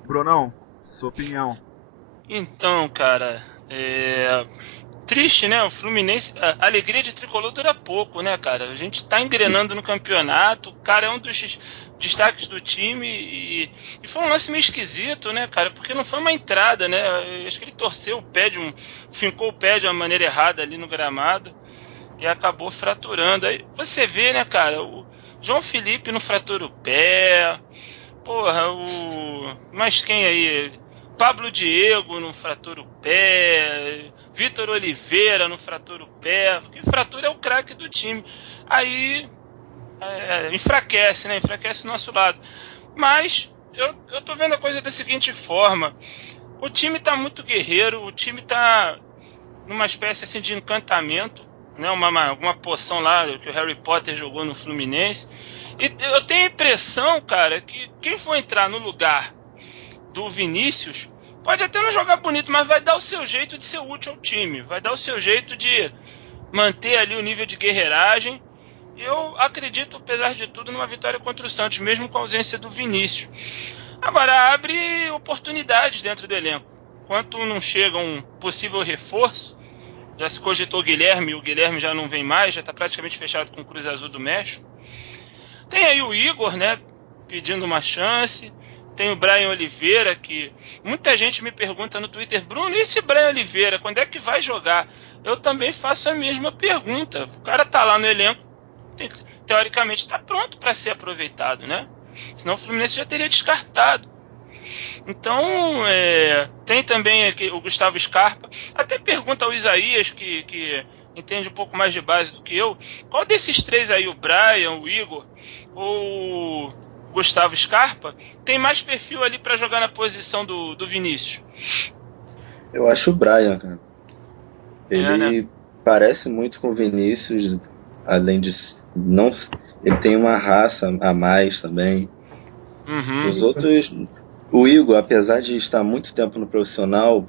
Brunão, sua opinião? Então, cara, triste, né? O Fluminense, a alegria de tricolor dura pouco, né, cara? A gente tá engrenando no campeonato, o cara é um dos destaques do time e foi um lance meio esquisito, né, cara? Porque não foi uma entrada, né? Acho que ele torceu o pé fincou o pé de uma maneira errada ali no gramado e acabou fraturando. Aí você vê, né, cara? O João Felipe não fratura o pé, porra, mas quem aí? Pablo Diego não fratura o pé, Vitor Oliveira não fratura o pé, quem fratura é o craque do time. Aí enfraquece, né? Enfraquece o nosso lado. Mas eu tô vendo a coisa da seguinte forma: o time tá muito guerreiro, o time tá numa espécie assim de encantamento, né? Uma poção lá que o Harry Potter jogou no Fluminense. E eu tenho a impressão, cara, que quem for entrar no lugar do Vinícius pode até não jogar bonito, mas vai dar o seu jeito de ser útil ao time, vai dar o seu jeito de manter ali o nível de guerreiragem. Eu acredito, apesar de tudo, numa vitória contra o Santos, mesmo com a ausência do Vinícius. Agora, abre oportunidades dentro do elenco. Enquanto não chega um possível reforço, já se cogitou o Guilherme já não vem mais, já está praticamente fechado com o Cruz Azul do México. Tem aí o Igor, né, pedindo uma chance. Tem o Brian Oliveira, que muita gente me pergunta no Twitter: Bruno, e esse Brian Oliveira, quando é que vai jogar? Eu também faço a mesma pergunta. O cara tá lá no elenco, teoricamente está pronto para ser aproveitado, né? Senão o Fluminense já teria descartado. Então, tem também aqui o Gustavo Scarpa. Até pergunta ao Isaías, que entende um pouco mais de base do que eu: qual desses três aí, o Brian, o Igor ou o Gustavo Scarpa, tem mais perfil ali para jogar na posição do Vinícius? Eu acho o Brian, cara. Né? Parece muito com o Vinícius, além de não, ele tem uma raça a mais também. Uhum. Os outros, o Igor, apesar de estar muito tempo no profissional,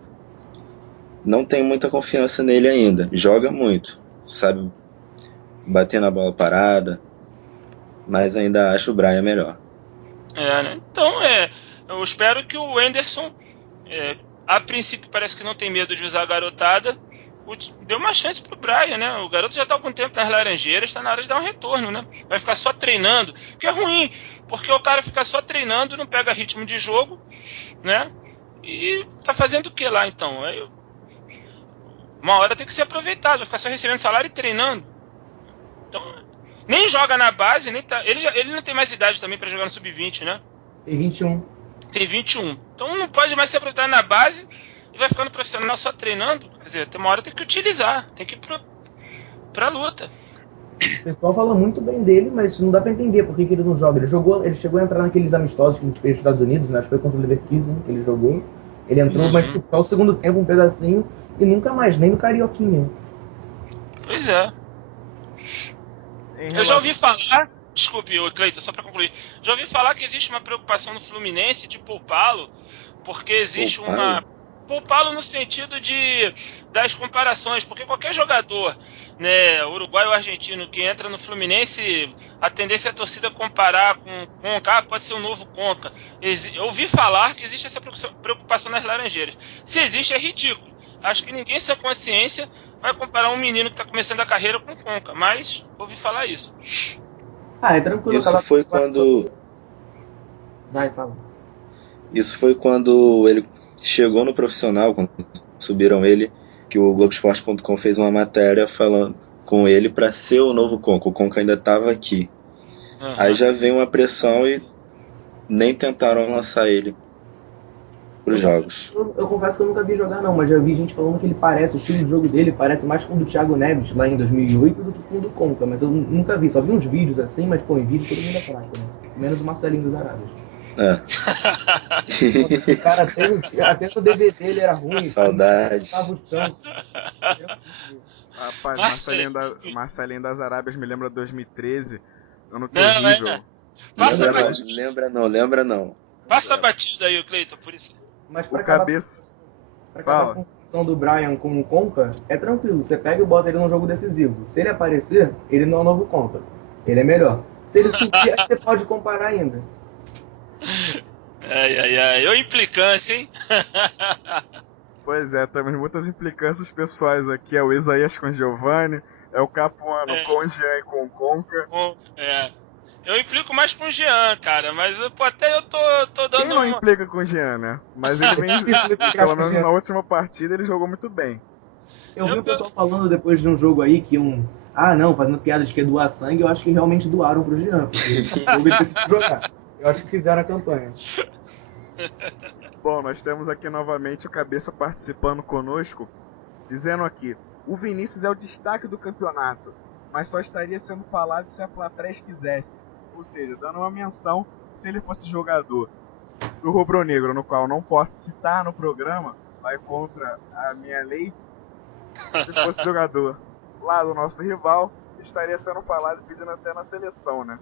não tenho muita confiança nele ainda. Joga muito, sabe bater na bola parada, mas ainda acho o Brian melhor. Né? Então, eu espero que o Anderson, a princípio parece que não tem medo de usar a garotada, deu uma chance pro Brian, né? O garoto já tá há algum tempo nas Laranjeiras, está na hora de dar um retorno, né? Vai ficar só treinando, que é ruim, porque o cara fica só treinando, não pega ritmo de jogo, né? E tá fazendo o que lá, então? Uma hora tem que ser aproveitado, vai ficar só recebendo salário e treinando. Então, nem joga na base, ele não tem mais idade também para jogar no Sub-20, né? Tem 21. Tem 21. Então não pode mais ser aproveitado na base e vai ficando profissional só treinando. Quer dizer, tem uma hora tem que utilizar, tem que ir pra luta. O pessoal fala muito bem dele, mas não dá pra entender por que ele não joga. Ele chegou a entrar naqueles amistosos que a gente fez nos Estados Unidos, né? Acho que foi contra o Leverkusen que ele jogou. Ele entrou, mas só o segundo tempo, um pedacinho, e nunca mais, nem no Carioquinha. Pois é. Eu já ouvi falar, desculpe, Cleiton, só para concluir, já ouvi falar que existe uma preocupação no Fluminense de poupá-lo, porque existe poupá-lo no sentido das comparações, porque qualquer jogador, né, uruguaio ou argentino que entra no Fluminense, a tendência é a torcida comparar com Conca, pode ser um novo Conca. Eu ouvi falar que existe essa preocupação nas Laranjeiras. Se existe, é ridículo. Acho que ninguém sem consciência vai comparar um menino que está começando a carreira com Conca, mas ouvi falar isso. É tranquilo. Isso foi quando... Vai, fala. Isso foi quando ele chegou no profissional, quando subiram ele, que o Globoesporte.com fez uma matéria falando com ele para ser o novo Conca. O Conca ainda estava aqui. Uhum. Aí já veio uma pressão e nem tentaram lançar ele para os jogos. Eu confesso que eu nunca vi jogar não, mas já vi gente falando que ele parece, o estilo de jogo dele parece mais com o do Thiago Neves lá em 2008 do que com o do Conca, mas eu nunca vi, só vi uns vídeos assim, mas pô, em vídeo todo mundo é fraco, né? Menos o Marcelinho dos Arábias. O cara até o DVD dele era ruim. Saudade. Rapaz, Marcelinho das Arábias me lembra 2013. Ano terrível. Lembra não. Passa a batida aí, Cleiton, por isso. Mas pra cabeça. Acabar a confusão do Brian com o Conca, é tranquilo. Você pega e bota ele num jogo decisivo. Se ele aparecer, ele não é o novo Conca. Ele é melhor. Se ele subir, você pode comparar ainda. Eu implicância, hein? Pois é, temos muitas implicâncias pessoais aqui. É o Isaías com o Giovanni, é o Capuano com o Jean e com o Conca. Eu implico mais com o Jean, cara, mas até eu tô dando... Quem não implica com o Jean, né? Mas ele vem... pelo menos na última partida ele jogou muito bem. Eu vi o pessoal falando depois de um jogo aí que fazendo piada de que ia doar sangue, eu acho que realmente doaram pro Jean, porque o jogo ele decidiu jogar. Eu acho que fizeram a campanha. Bom, nós temos aqui novamente o Cabeça participando conosco, dizendo aqui: o Vinícius é o destaque do campeonato, mas só estaria sendo falado se a Platrés quisesse. Ou seja, dando uma menção se ele fosse jogador. O rubro-negro, no qual não posso citar no programa, vai contra a minha lei. Se fosse jogador lá do nosso rival, estaria sendo falado e pedindo até na seleção, né?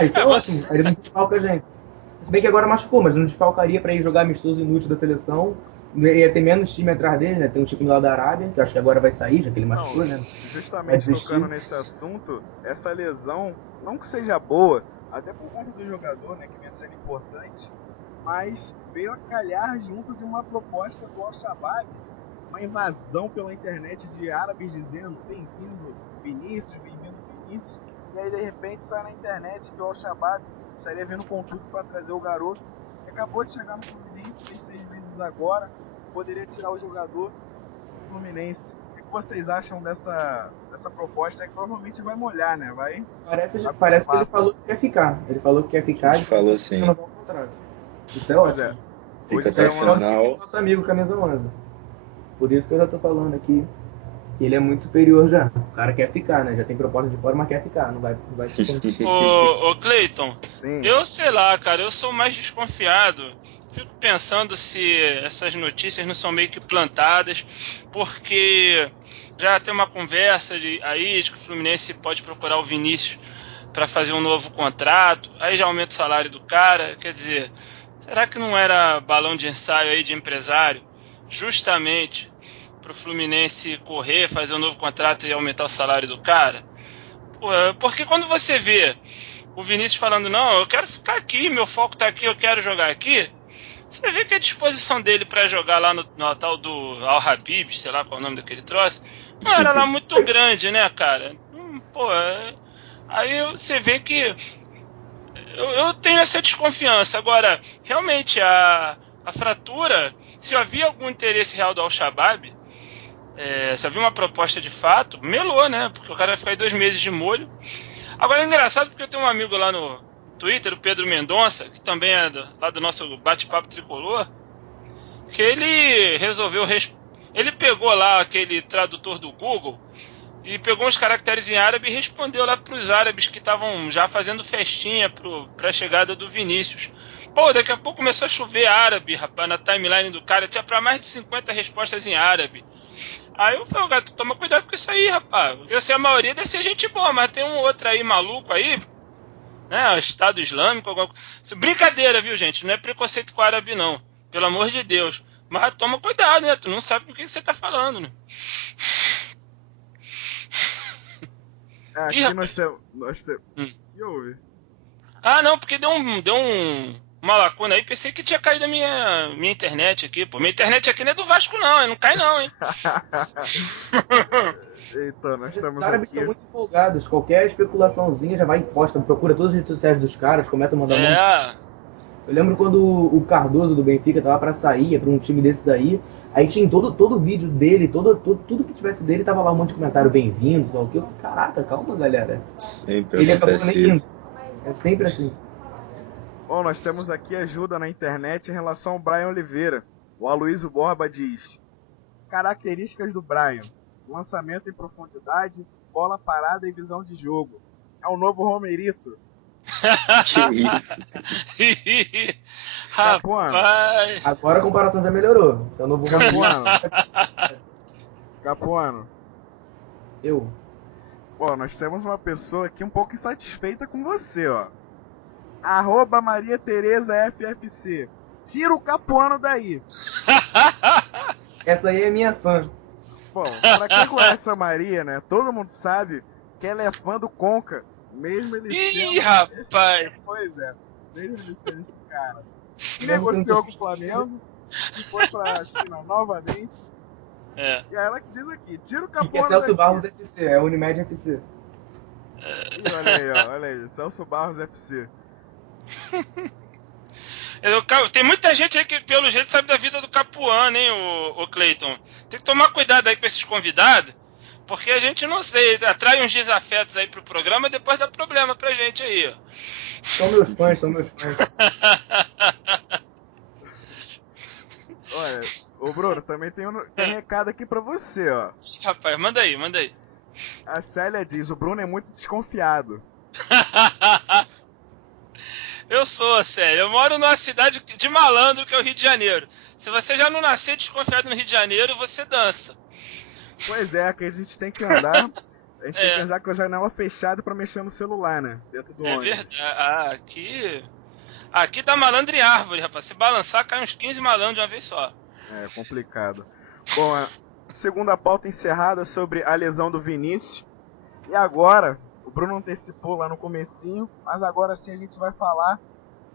Isso é ótimo, ele não desfalca a gente. Se bem que agora machucou, mas não desfalcaria pra ir jogar amistoso inútil da seleção. Ia ter menos time atrás dele, né? Tem um time lá da Arábia, que acho que agora vai sair, já que ele machucou, né? Justamente tocando nesse assunto, essa lesão, não que seja boa, até por conta do jogador, né, que vinha sendo importante, mas veio a calhar junto de uma proposta do Al-Shabaab, uma invasão pela internet de árabes dizendo bem-vindo Vinícius, e aí de repente sai na internet que o Al-Shabaab estaria vindo com tudo para trazer o garoto, que acabou de chegar no Fluminense, fez 6 meses agora, poderia tirar o jogador do Fluminense. O que vocês acham dessa proposta? É que provavelmente vai molhar, né? Parece que ele falou que quer ficar. Ele falou que quer ficar. Ele falou assim. Isso é ótimo. Fica até o final. Nosso amigo Camisa 11. Por isso que eu já tô falando aqui que ele é muito superior já. O cara quer ficar, né? Já tem proposta de fora, mas quer ficar. Não vai Ô Cleiton, sim. Eu sei lá, cara, eu sou mais desconfiado. Fico pensando se essas notícias não são meio que plantadas, porque já tem uma conversa aí de que o Fluminense pode procurar o Vinícius para fazer um novo contrato, aí já aumenta o salário do cara. Quer dizer, será que não era balão de ensaio aí de empresário, justamente para o Fluminense correr, fazer um novo contrato e aumentar o salário do cara? Porque quando você vê o Vinícius falando, não, eu quero ficar aqui, meu foco tá aqui, eu quero jogar aqui, você vê que a disposição dele para jogar lá no tal do Al-Habib, sei lá qual é o nome daquele troço, não era lá muito grande, né, cara? Aí você vê que eu tenho essa desconfiança. Agora, realmente, a fratura, se havia algum interesse real do Al-Shabaab, se havia uma proposta de fato, melou, né? Porque o cara vai ficar aí 2 meses de molho. Agora é engraçado porque eu tenho um amigo lá no Twitter, o Pedro Mendonça, que também é lá do nosso bate-papo tricolor, que ele resolveu... Ele pegou lá aquele tradutor do Google e pegou uns caracteres em árabe e respondeu lá pros árabes que estavam já fazendo festinha pra chegada do Vinícius. Pô, daqui a pouco começou a chover árabe, rapaz, na timeline do cara. Tinha pra mais de 50 respostas em árabe. Aí eu falei, gato, toma cuidado com isso aí, rapaz. Porque assim, a maioria deve ser gente boa, mas tem um outro aí maluco aí, né? Estado Islâmico, alguma coisa. Brincadeira, viu, gente? Não é preconceito com o árabe, não. Pelo amor de Deus. Mas toma cuidado, né? Tu não sabe com o que você tá falando, né? Aqui Ih, nós temos. O Hum. que houve? Ah, não, porque deu uma lacuna aí. Pensei que tinha caído a minha internet aqui, pô. Minha internet aqui não é do Vasco, não. Não cai, não, hein? Então, nós Esses estamos árabes aqui. estão muito empolgados. Qualquer especulaçãozinha já vai e posta, procura todas as redes sociais dos caras, começa a mandar um monte. É. Eu lembro quando o Cardoso do Benfica tava pra sair, ia pra um time desses aí tinha todo o vídeo dele, tudo que tivesse dele tava lá um monte de comentário, bem-vindos, o que eu falei, caraca, calma, galera. Sempre Ele acabou acontece nem indo. isso. É sempre assim. Bom, nós temos aqui ajuda na internet em relação ao Brian Oliveira. O Aloysio Borba diz: características do Brian: lançamento em profundidade, bola parada e visão de jogo. É o novo Romerito. Que isso? Rapaz. Agora a comparação já melhorou. Esse é o novo Capuano. Capuano. Eu. Bom, nós temos uma pessoa aqui um pouco insatisfeita com você, ó. @ Maria Tereza FFC. Tira o Capuano daí. Essa aí é minha fã. Bom, pra quem conhece a Maria, né? Todo mundo sabe que ela é fã do Conca. Mesmo ele sendo. Ih, rapaz. Pois é. Mesmo ele sendo esse cara. Que Mesmo negociou sendo- com o Flamengo. Que foi pra China novamente. É. E aí ela que diz aqui: tira o Que é Capuano Celso daqui. Barros FC, é Unimed FC. Ih, olha aí, ó. Olha aí. Celso Barros FC. Tem muita gente aí que, pelo jeito, sabe da vida do Capuano, hein, o Cleiton. Tem que tomar cuidado aí com esses convidados, porque a gente não sei, atrai uns desafetos aí pro programa e depois dá problema pra gente aí, ó. São meus fãs. Olha, ô Bruno, também tem recado aqui pra você, ó. Rapaz, manda aí. A Célia diz: o Bruno é muito desconfiado. Eu sou, sério. Eu moro numa cidade de malandro que é o Rio de Janeiro. Se você já não nasceu desconfiado no Rio de Janeiro, você dança. Pois é, que a gente tem que andar. A gente tem que É. andar com a janela fechada pra mexer no celular, né? Dentro do É ônibus. verdade. Aqui tá malandro em árvore, rapaz. Se balançar, cai uns 15 malandros de uma vez só. É complicado. Bom, a segunda pauta encerrada sobre a lesão do Vinícius. E agora, o Bruno antecipou lá no comecinho, mas agora sim a gente vai falar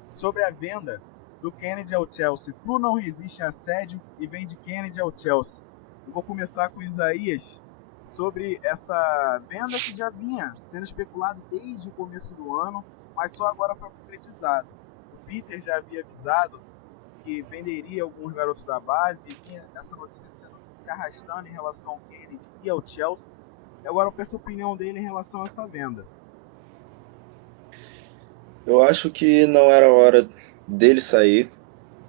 sobre a venda do Kennedy ao Chelsea. Flu não resiste a assédio e vende Kennedy ao Chelsea. Eu vou começar com o Isaías sobre essa venda que já vinha sendo especulado desde o começo do ano, mas só agora foi concretizado. O Peter já havia avisado que venderia alguns garotos da base, e vinha essa notícia se arrastando em relação ao Kennedy e ao Chelsea. E agora eu peço a opinião dele em relação a essa venda. Eu acho que não era hora dele sair,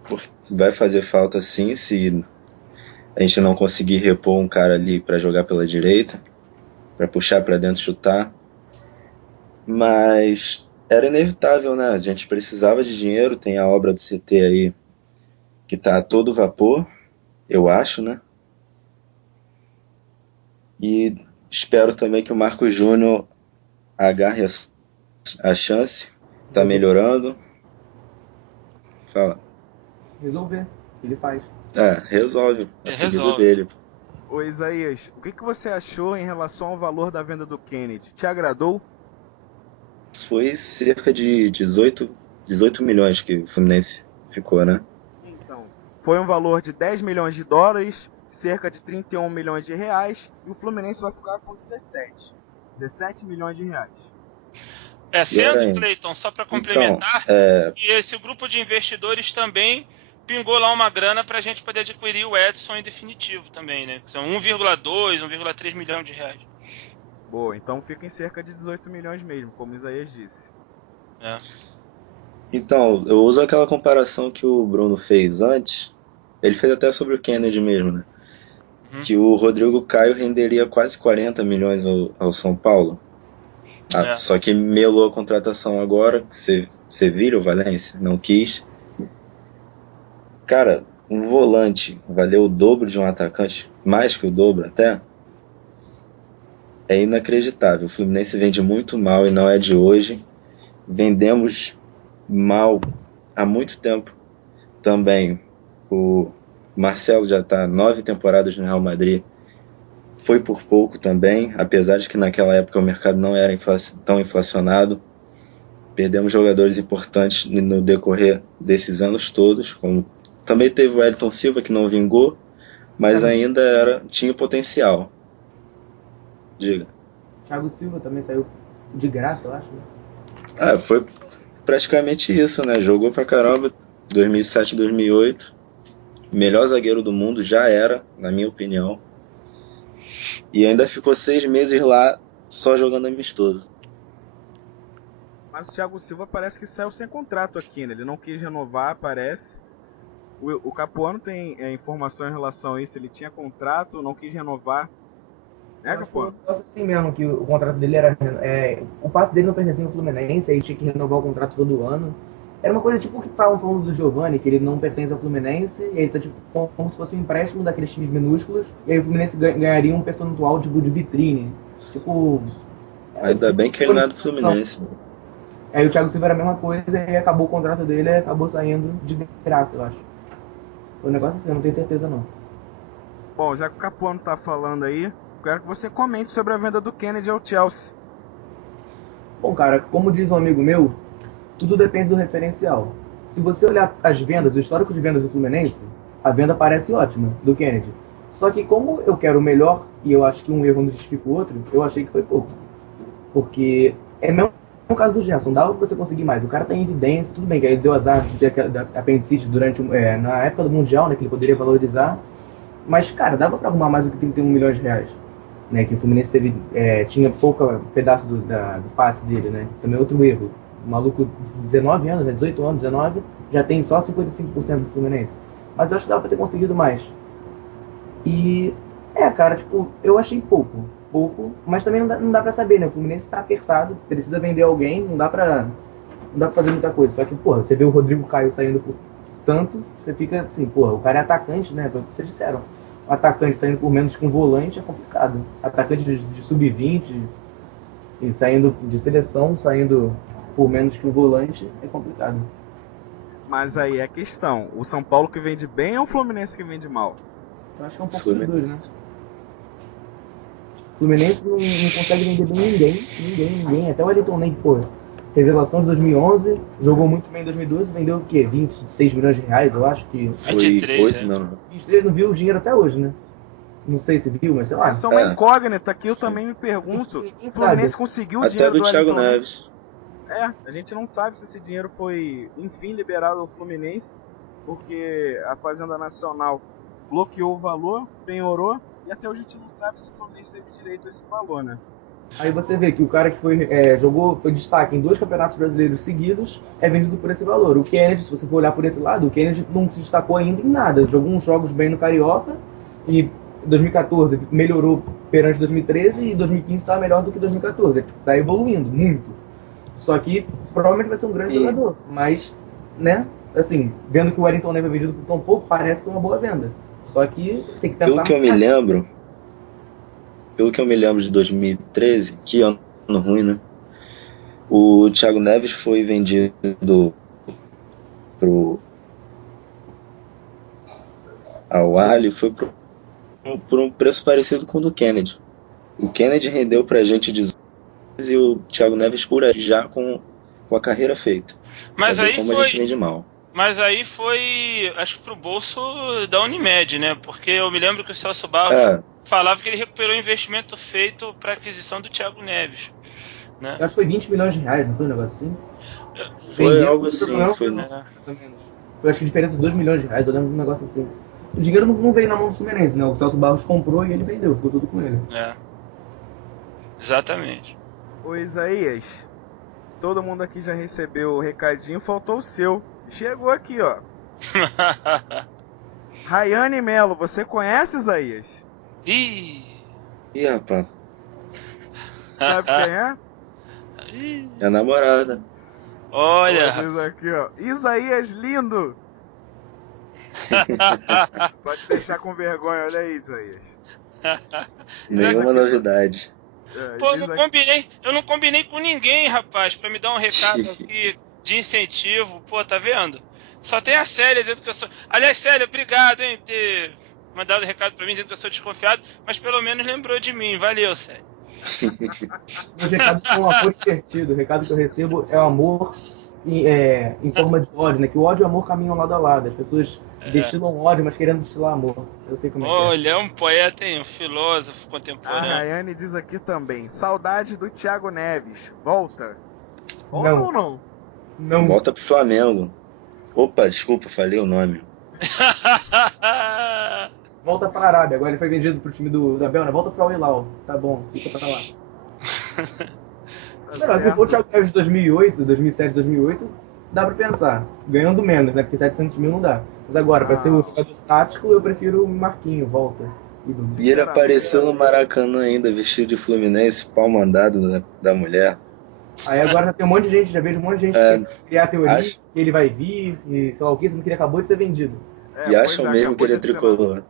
porque vai fazer falta sim se a gente não conseguir repor um cara ali para jogar pela direita, para puxar para dentro e chutar. Mas era inevitável, né? A gente precisava de dinheiro, tem a obra do CT aí que tá a todo vapor, eu acho, né? E espero também que o Marcos Júnior agarre a chance, tá melhorando. Fala. Resolver. Ele faz. Resolve a Ele pedida resolve. dele. Ô Isaías, o que você achou em relação ao valor da venda do Kennedy? Te agradou? Foi cerca de 18 milhões que o Fluminense ficou, né? Então, foi um valor de 10 milhões de dólares, cerca de 31 milhões de reais, e o Fluminense vai ficar com 17 milhões de reais. Sendo, ainda. Cleiton, só para complementar, e esse grupo de investidores também pingou lá uma grana para a gente poder adquirir o Edson em definitivo também, né? Que são 1,2, 1,3 milhão de reais. Boa, então fica em cerca de 18 milhões mesmo, como o Isaías disse. É. Então, eu uso aquela comparação que o Bruno fez antes. Ele fez até sobre o Kennedy mesmo, né? que o Rodrigo Caio renderia quase 40 milhões ao São Paulo. É. Só que melou a contratação agora, você vira o Valência, não quis. Cara, um volante valeu o dobro de um atacante, mais que o dobro até. É inacreditável. O Fluminense vende muito mal e não é de hoje. Vendemos mal há muito tempo também. O Marcelo já está 9 temporadas no Real Madrid. Foi por pouco também, apesar de que naquela época o mercado não era tão inflacionado. Perdemos jogadores importantes no decorrer desses anos todos. Também teve o Elton Silva, que não vingou, mas ainda tinha potencial. Diga. Thiago Silva também saiu de graça, eu acho, né? Foi praticamente isso, né? Jogou pra caramba, 2007, 2008. Melhor zagueiro do mundo, já era, na minha opinião. E ainda ficou 6 meses lá, só jogando amistoso. Mas o Thiago Silva parece que saiu sem contrato aqui, né? Ele não quis renovar, parece. O Capuano tem informação em relação a isso. Ele tinha contrato, não quis renovar. Capuano? Eu acho assim mesmo, que o contrato dele era... o passe dele não pertencia ao Fluminense, aí tinha que renovar o contrato todo ano. Era uma coisa tipo o que estavam falando do Giovani, que ele não pertence ao Fluminense, e ele tá tipo como se fosse um empréstimo daqueles times minúsculos, e aí o Fluminense ganharia um percentual tipo, de vitrine. Tipo... Ainda bem que ele não é do Fluminense. Aí o Thiago Silva era a mesma coisa, e aí acabou o contrato dele e acabou saindo de graça, eu acho. Foi um negócio assim, eu não tenho certeza não. Bom, já que o Capuano tá falando aí, quero que você comente sobre a venda do Kennedy ao Chelsea. Bom, cara, como diz um amigo meu, tudo depende do referencial. Se você olhar as vendas, o histórico de vendas do Fluminense, a venda parece ótima, do Kennedy. Só que como eu quero o melhor, e eu acho que um erro não justifica o outro, eu achei que foi pouco. Porque é mesmo no caso do Gerson, dava pra você conseguir mais. O cara tá em evidência, tudo bem, que ele deu azar de ter apendicite na época do Mundial, né, que ele poderia valorizar. Mas, cara, dava pra arrumar mais do que 31 milhões de reais. Né, que o Fluminense tinha pouco pedaço do passe dele, né? Também outro erro. O maluco de 19 anos, né, 18 anos, 19, já tem só 55% do Fluminense. Mas eu acho que dava pra ter conseguido mais. E, cara, tipo, eu achei pouco, mas também não dá pra saber, né? O Fluminense tá apertado, precisa vender alguém, não dá pra fazer muita coisa. Só que, porra, você vê o Rodrigo Caio saindo por tanto, você fica assim, porra, o cara é atacante, né? Foi o que vocês disseram. O atacante saindo por menos que um volante é complicado. Atacante de sub-20 e saindo de seleção, saindo por menos que um volante, é complicado. Mas aí é a questão, o São Paulo que vende bem ou o Fluminense que vende mal? Eu acho que é um pouco dos dois, né? O Fluminense não consegue vender bem ninguém. Até o Elton Ney, pô, revelação de 2011, jogou muito bem em 2012, vendeu o quê? 26 milhões de reais, eu acho que... Foi 23, 8, né? não. 23 não viu o dinheiro até hoje, né? Não sei se viu, mas sei lá. Essa é uma incógnita que eu também me pergunto. O Fluminense conseguiu o Até dinheiro do Thiago Elton Ney. Neves. A gente não sabe se esse dinheiro foi, enfim, liberado ao Fluminense, porque a Fazenda Nacional bloqueou o valor, penhorou, e até hoje a gente não sabe se o Fluminense teve direito a esse valor, né? Aí você vê que o cara que foi destaque em 2 campeonatos brasileiros seguidos é vendido por esse valor. O Kennedy, se você for olhar por esse lado, o Kennedy não se destacou ainda em nada. Jogou uns jogos bem no Carioca e 2014 melhorou perante 2013 e 2015 estava melhor do que 2014. Está evoluindo muito. Só que provavelmente vai ser um grande jogador. Mas, né, assim, vendo que o Wellington Ney foi vendido por tão pouco, parece que é uma boa venda. Só que tem que pensar... Pelo que eu me lembro de 2013, que ano ruim, né? O Thiago Neves foi vendido ao Alho, foi por um preço parecido com o do Kennedy. O Kennedy rendeu pra gente 18 e o Thiago Neves por aí já com a carreira feita. Mas Já vê aí como a gente vende mal. Mas aí foi, acho que pro bolso da Unimed, né? Porque eu me lembro que o Celso Barros falava que ele recuperou o investimento feito para aquisição do Thiago Neves, né? Eu acho que foi 20 milhões de reais, não foi um negócio assim? Foi algo assim, foi... Eu acho que a diferença de 2 milhões de reais, eu lembro de um negócio assim. O dinheiro não veio na mão do Fluminense, né? O Celso Barros comprou e ele vendeu, ficou tudo com ele. Exatamente. Ô Isaías, todo mundo aqui já recebeu o recadinho, faltou o seu. Chegou aqui, ó. Rayane Melo, você conhece, Isaías? Ih! Ih, rapaz, Sabe quem é? Ih. é a namorada. Olha, Ela diz aqui, ó. Isaías lindo! Pra te deixar com vergonha, olha aí, Isaías. Nenhuma novidade. pô, Diz aqui, eu não combinei com ninguém, rapaz, pra me dar um recado aqui de incentivo. Pô, tá vendo? Só tem a Célia dizendo que eu sou. Aliás, Célia, obrigado, hein, por ter mandado recado pra mim dizendo que eu sou desconfiado, mas pelo menos lembrou de mim. Valeu, Célia. Meus recados são um amor invertido. O recado que eu recebo é o amor em forma de ódio, né? Que o ódio e o amor caminham lado a lado. As pessoas destilam ódio, mas querendo destilar amor. Eu sei como é que é. Olha, é um poeta, hein? Um filósofo a contemporâneo. Rayane diz aqui também. Saudade do Thiago Neves. Volta. Volta Não. ou não? Não. Volta pro Flamengo. Opa, desculpa, falei o nome. Volta pra Arábia. Agora ele foi vendido pro time do Abel, né? Volta pro Al Hilal. Tá bom, fica pra lá. Tá Se for o certo. Thiago Neves de 2008, 2007, 2008, dá pra pensar. Ganhando menos, né? Porque 700 mil não dá. Mas agora, pra ser o jogador tático, eu prefiro o Marquinho, volta. E ele apareceu no Maracanã ainda, vestido de Fluminense, pau mandado da mulher. Aí agora já tem um monte de gente, já vejo um monte de gente que criar a teoria que ele vai vir e sei lá o que, sendo que ele acabou de ser vendido. E acham mesmo que ele é tricolor.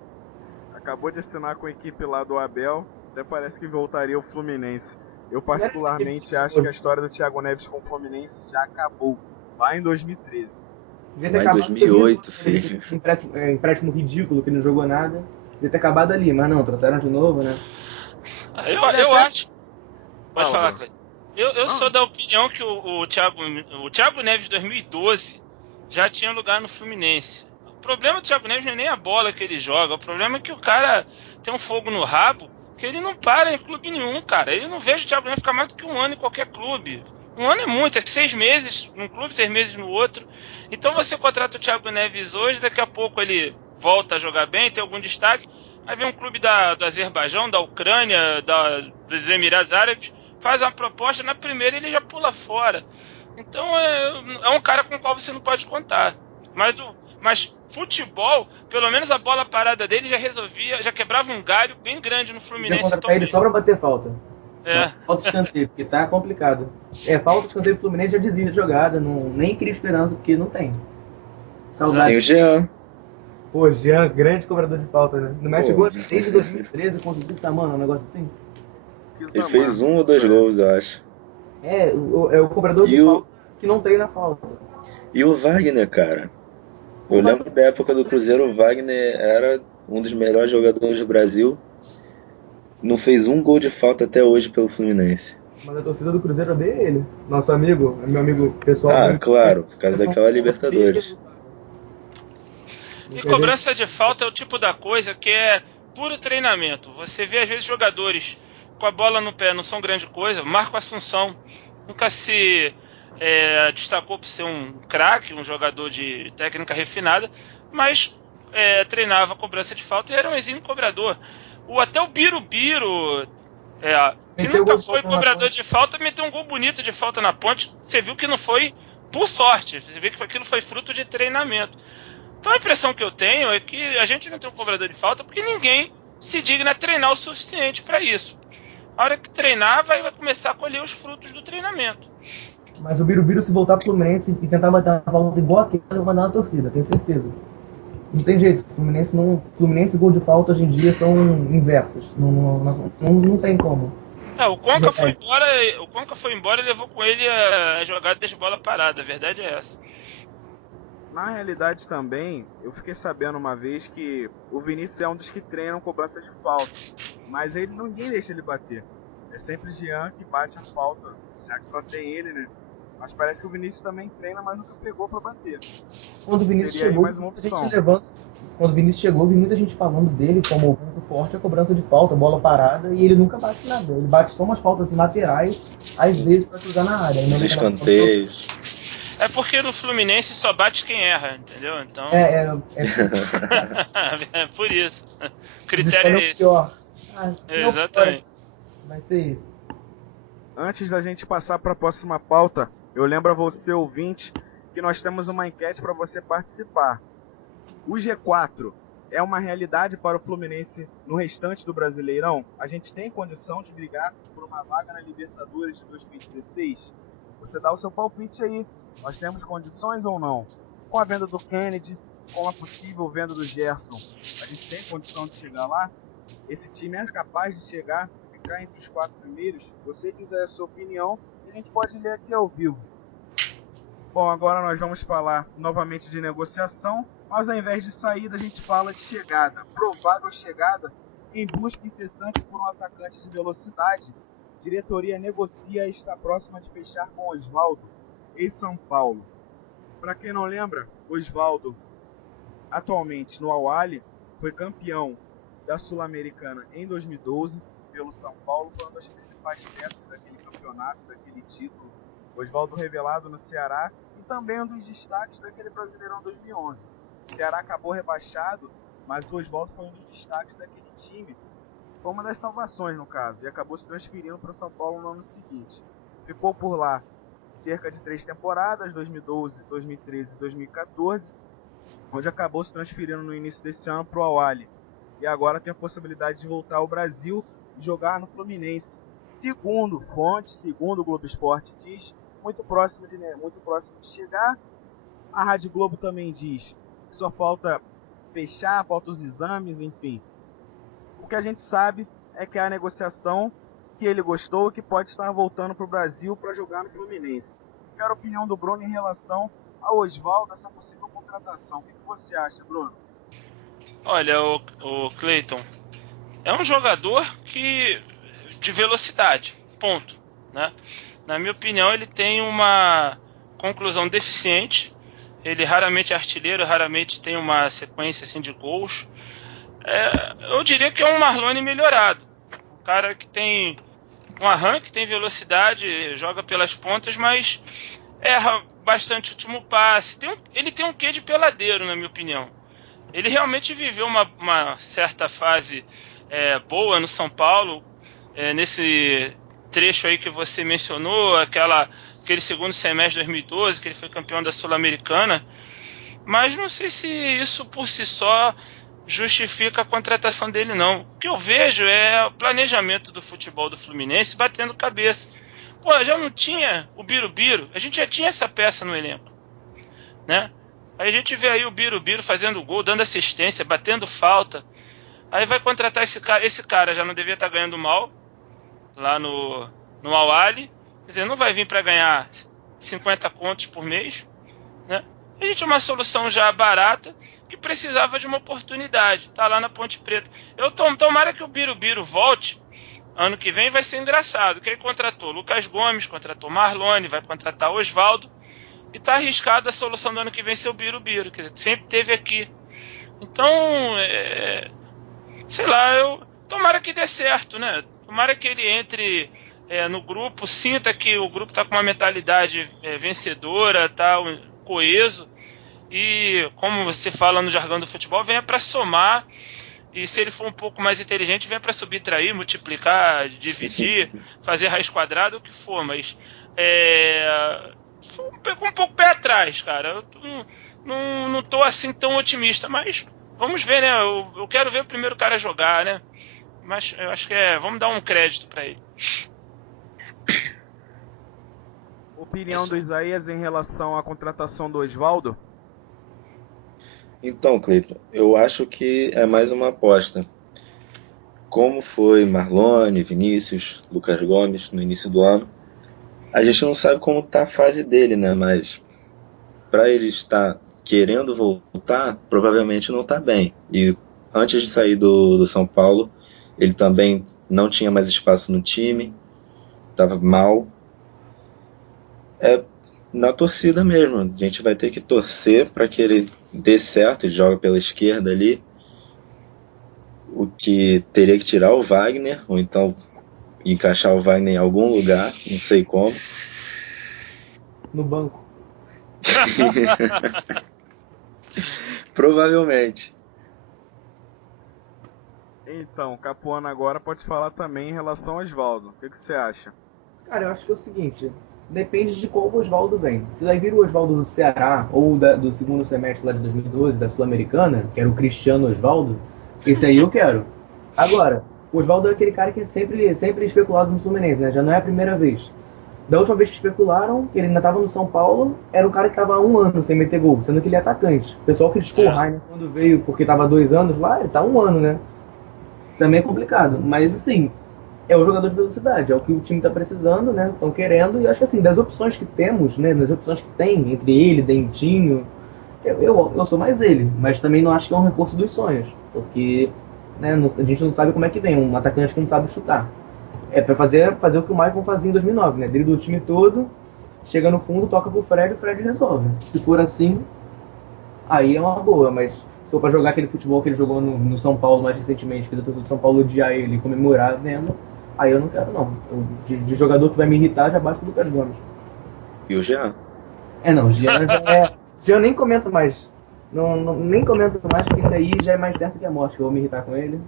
Acabou de assinar com a equipe lá do Abel. Até parece que voltaria ao Fluminense. Eu particularmente acho que a história do Thiago Neves com o Fluminense já acabou. Lá em 2013. Devia ter Lá em acabado 2008, ali, filho. empréstimo ridículo que não jogou nada. Devia ter acabado ali, mas não, trouxeram de novo, né? Eu acho. Pode Fala, falar, Cleiton. Eu sou da opinião que o Thiago Neves de 2012 já tinha lugar no Fluminense. O problema do Thiago Neves não é nem a bola que ele joga. O problema é que o cara tem um fogo no rabo que ele não para em clube nenhum, cara. Eu não vejo o Thiago Neves ficar mais do que um ano em qualquer clube. Um ano é muito, é 6 meses num clube, 6 meses no outro. Então você contrata o Thiago Neves hoje, daqui a pouco ele volta a jogar bem, tem algum destaque. Aí vem um clube do Azerbaijão, da Ucrânia, dos Emirados Árabes, faz uma proposta, na primeira ele já pula fora. Então é um cara com o qual você não pode contar. Mas futebol, pelo menos a bola parada dele já resolvia, já quebrava um galho bem grande no Já Fluminense. contratar ele só pra bater falta. É. Falta de escanteio, porque tá complicado. Falta de escanteio pro Fluminense, já desvia de jogada, nem cria esperança, porque não tem. Tem Saudade. o Jean. Pô, Jean, grande cobrador de falta, né? No México Pô. desde 2013, conseguiu Samana, um negócio assim. Ele fez 1 ou 2 gols, eu acho. É o cobrador de falta que não treina falta. E o Wagner, cara. Eu lembro da época do Cruzeiro, o Wagner era um dos melhores jogadores do Brasil. Não fez 1 gol de falta até hoje pelo Fluminense. Mas a torcida do Cruzeiro odeia ele. Nosso amigo, meu amigo pessoal. Ah, claro, por causa daquela Libertadores. E cobrança de falta é o tipo da coisa que é puro treinamento. Você vê às vezes jogadores com a bola no pé, não são grande coisa. Marco Assunção nunca se destacou por ser um craque, um jogador de técnica refinada, mas treinava cobrança de falta e era um exímio cobrador. Até o Birubiru, que nunca foi cobrador de falta, meteu um gol bonito de falta na Ponte. Você viu que não foi por sorte, você viu que aquilo foi fruto de treinamento. Então a impressão que eu tenho é que a gente não tem um cobrador de falta porque ninguém se digna a treinar o suficiente para isso. A hora que treinar, vai começar a colher os frutos do treinamento. Mas o Birubiru, se voltar pro Fluminense e tentar bater uma falta igual aquela, vai mandar na torcida, tenho certeza. Não tem jeito, Fluminense e gol de falta hoje em dia são inversos. Não tem como. O Conca foi embora e levou com ele a jogada de bola parada, a verdade é essa. Na realidade também, eu fiquei sabendo uma vez que o Vinícius é um dos que treinam cobranças de falta, mas ninguém deixa ele bater. É sempre Jean que bate a falta, já que só tem ele, né? Mas parece que o Vinícius também treina, mas nunca pegou pra bater. Quando o Vinícius Seria chegou, mais uma opção. Quando o Vinícius chegou, vi muita gente falando dele como um ponto forte a cobrança de falta, bola parada, e ele nunca bate nada. Ele bate só umas faltas assim, laterais, às vezes pra cruzar na área. Os escanteios. É porque no Fluminense só bate quem erra, entendeu? Então. É por isso. O critério é esse. Pior. Exatamente. Vai ser isso. Antes da gente passar para a próxima pauta, eu lembro a você, ouvinte, que nós temos uma enquete para você participar. O G4 é uma realidade para o Fluminense no restante do Brasileirão? A gente tem condição de brigar por uma vaga na Libertadores de 2016? Você dá o seu palpite aí. Nós temos condições ou não? Com a venda do Kennedy, com a possível venda do Gerson, a gente tem condição de chegar lá? Esse time é capaz de chegar, ficar entre os 4 primeiros? Você quiser a sua opinião, a gente pode ler aqui ao vivo. Bom, agora nós vamos falar novamente de negociação, mas ao invés de saída a gente fala de chegada. Provável chegada em busca incessante por um atacante de velocidade. Diretoria negocia e está próxima de fechar com Osvaldo, ex-São Paulo. Para quem não lembra, Osvaldo, atualmente no Al-Ahly, foi campeão da Sul-Americana em 2012 pelo São Paulo, foi uma das principais peças daquele campeonato, daquele título. Osvaldo revelado no Ceará e também um dos destaques daquele Brasileirão 2011. O Ceará acabou rebaixado, mas o Osvaldo foi um dos destaques daquele time. Foi uma das salvações, no caso, e acabou se transferindo para o São Paulo no ano seguinte. Ficou por lá cerca de 3 temporadas, 2012, 2013 e 2014, onde acabou se transferindo no início desse ano para o Al-Ahly. E agora tem a possibilidade de voltar ao Brasil e jogar no Fluminense. Segundo fontes, segundo o Globo Esporte diz, muito próximo de chegar. A Rádio Globo também diz que só falta fechar, falta os exames, enfim. O que a gente sabe é que a negociação que ele gostou, que pode estar voltando para o Brasil para jogar no Fluminense. Quero a opinião do Bruno em relação ao Osvaldo, essa possível contratação. O que você acha, Bruno? Olha, o Cleiton é um jogador de velocidade, ponto, né? Na minha opinião, ele tem uma conclusão deficiente. Ele raramente é artilheiro, raramente tem uma sequência assim de gols. Eu diria que é um Marlone melhorado. Um cara que tem um arranque, tem velocidade, joga pelas pontas, mas erra bastante o último passe. Ele tem um quê de peladeiro, na minha opinião. Ele realmente viveu uma certa fase boa no São Paulo, nesse trecho aí que você mencionou, aquele segundo semestre de 2012, que ele foi campeão da Sul-Americana, mas não sei se isso por si só justifica a contratação dele, não. O que eu vejo é o planejamento do futebol do Fluminense batendo cabeça. Pô, já não tinha o Birubiru, a gente já tinha essa peça no elenco, né? Aí a gente vê aí o Birubiru fazendo gol, dando assistência, batendo falta. Aí vai contratar esse cara. Esse cara já não devia estar ganhando mal lá no Al-Ahly. Quer dizer, não vai vir para ganhar 50 contos por mês, né? A gente tinha uma solução já barata que precisava de uma oportunidade. Tá lá na Ponte Preta. Tomara que o Birubiru volte. Ano que vem vai ser engraçado. Que ele contratou Lucas Gomes, contratou Marlone, vai contratar Osvaldo. E tá arriscado a solução do ano que vem ser o Birubiru, que sempre teve aqui. Então, sei lá, tomara que dê certo, né? Tomara que ele entre no grupo, sinta que o grupo tá com uma mentalidade vencedora, tá coeso. E, como você fala no jargão do futebol, venha para somar. E se ele for um pouco mais inteligente, venha para subtrair, multiplicar, dividir, fazer raiz quadrada, o que for. Mas com um pouco pé atrás, cara. Eu não tô assim tão otimista, mas vamos ver, né? Eu quero ver o primeiro cara jogar, né? Mas eu acho que vamos dar um crédito para ele. Opinião do Isaías em relação à contratação do Osvaldo? Então, Cleiton, eu acho que é mais uma aposta. Como foi Marlone, Vinícius, Lucas Gomes no início do ano, a gente não sabe como está a fase dele, né? Mas para ele estar querendo voltar, provavelmente não está bem. E antes de sair do São Paulo, ele também não tinha mais espaço no time, estava mal. Na torcida mesmo, a gente vai ter que torcer para que ele dê certo, ele joga pela esquerda ali, o que teria que tirar o Wagner, ou então encaixar o Wagner em algum lugar, não sei como. No banco. Provavelmente. Então, Capuano agora pode falar também em relação ao Osvaldo. O que você acha? Cara, eu acho que é o seguinte, depende de qual Oswaldo vem. Se daí vira o Oswaldo do Ceará, ou do segundo semestre lá de 2012, da Sul-Americana, que era o Cristiano Oswaldo, esse aí eu quero. Agora, o Oswaldo é aquele cara que é sempre especulado no Fluminense, né? Já não é a primeira vez. Da última vez que especularam, ele ainda estava no São Paulo, era um cara que estava há 1 ano sem meter gol, sendo que ele é atacante. O pessoal criticou o Rainer quando veio, porque estava há 2 anos lá, ele está 1 ano, né? Também é complicado. Mas, assim, é o jogador de velocidade, é o que o time está precisando, né? Estão querendo, e acho que, assim, das opções que temos, né? Das opções que tem, entre ele, Dentinho, eu sou mais ele, mas também não acho que é um reforço dos sonhos, porque né, a gente não sabe como é que vem, um atacante que não sabe chutar. É para fazer o que o Maicon fazia em 2009, né? Dribla o time todo, chega no fundo, toca pro Fred e o Fred resolve. Se for assim, aí é uma boa, mas se for para jogar aquele futebol que ele jogou no São Paulo mais recentemente, fez a torcida do São Paulo odiar ele e comemorar vendo, aí eu não quero não. De jogador que vai me irritar, já basta do Lucas Gomes. E o Jean? Não, Jean já Jean nem comento mais. Nem comento mais, porque isso aí já é mais certo que a morte, que eu vou me irritar com ele.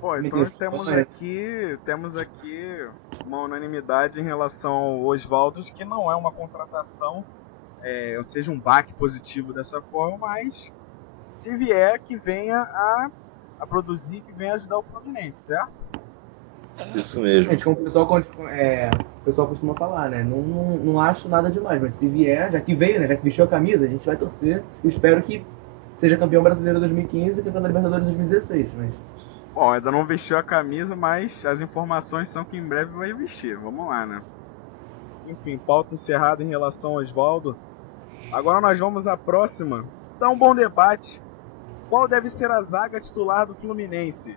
Bom, então temos aqui uma unanimidade em relação ao Oswaldo, que não é uma contratação, ou seja, um baque positivo dessa forma, mas se vier, que venha a produzir, que venha ajudar o Fluminense, certo? Isso mesmo. Gente, como o pessoal costuma falar, né? Não acho nada demais, mas se vier, já que veio, né? Já que vestiu a camisa, a gente vai torcer. Eu espero que seja campeão brasileiro 2015 e campeão da Libertadores 2016, mas... Bom, ainda não vestiu a camisa, mas as informações são que em breve vai vestir. Vamos lá, né? Enfim, pauta encerrada em relação ao Oswaldo. Agora nós vamos à próxima. Dá um bom debate. Qual deve ser a zaga titular do Fluminense?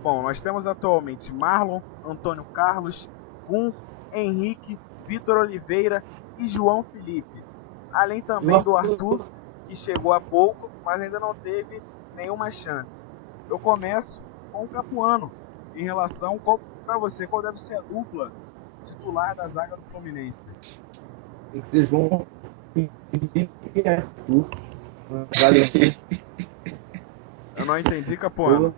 Bom, nós temos atualmente Marlon, Antônio Carlos, Gum, Henrique, Vitor Oliveira e João Felipe. Além também do Arthur, que chegou há pouco, mas ainda não teve nenhuma chance. Eu começo com o Capuano. Em relação, para você, qual deve ser a dupla titular da zaga do Fluminense? Tem que ser João Felipe e Arthur. Valeu. Eu não entendi, Capuano.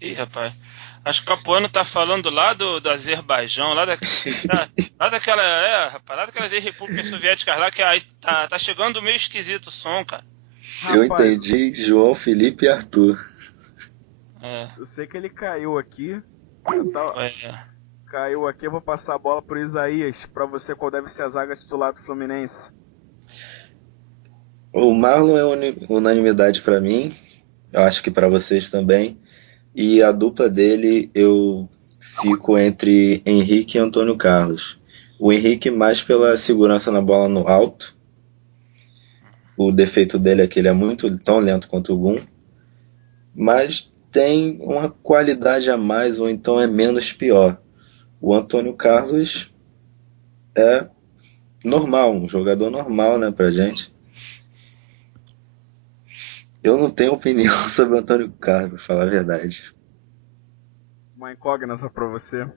Ih, rapaz. Acho que o Capuano tá falando lá do Azerbaijão, lá daquela. Rapaz, lá daquelas repúblicas soviéticas lá, que aí tá chegando meio esquisito o som, cara. Eu entendi João Felipe e Arthur. Eu sei que ele caiu aqui. Caiu aqui, eu vou passar a bola pro Isaías. Pra você, qual deve ser a zaga titular do Fluminense? O Marlon é unanimidade pra mim. Eu acho que pra vocês também. E a dupla dele, eu fico entre Henrique e Antônio Carlos. O Henrique mais pela segurança na bola no alto. O defeito dele é que ele é muito tão lento quanto o Gum. Mas tem uma qualidade a mais, ou então é menos pior. O Antônio Carlos é normal, um jogador normal, né, pra gente. Eu não tenho opinião sobre o Antônio Carlos, pra falar a verdade. Uma incógnita pra você.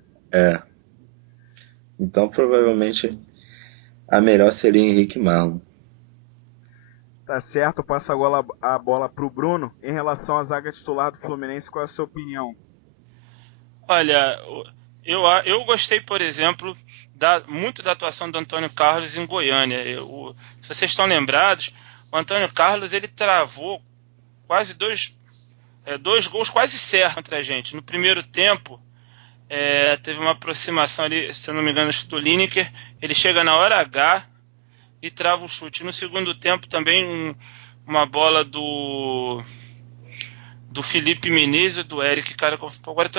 Então, provavelmente, a melhor seria Henrique e Marlon. Tá certo, passa agora a bola pro Bruno. Em relação à zaga titular do Fluminense, qual é a sua opinião? Olha, eu gostei, por exemplo, muito da atuação do Antônio Carlos em Goiânia. Se vocês estão lembrados, o Antônio Carlos ele travou quase dois gols quase certos contra a gente. No primeiro tempo, teve uma aproximação ali, se eu não me engano, do Lineker. Ele chega na hora H e trava o chute. No segundo tempo, também uma bola do Felipe Menezes e do Eric, cara, agora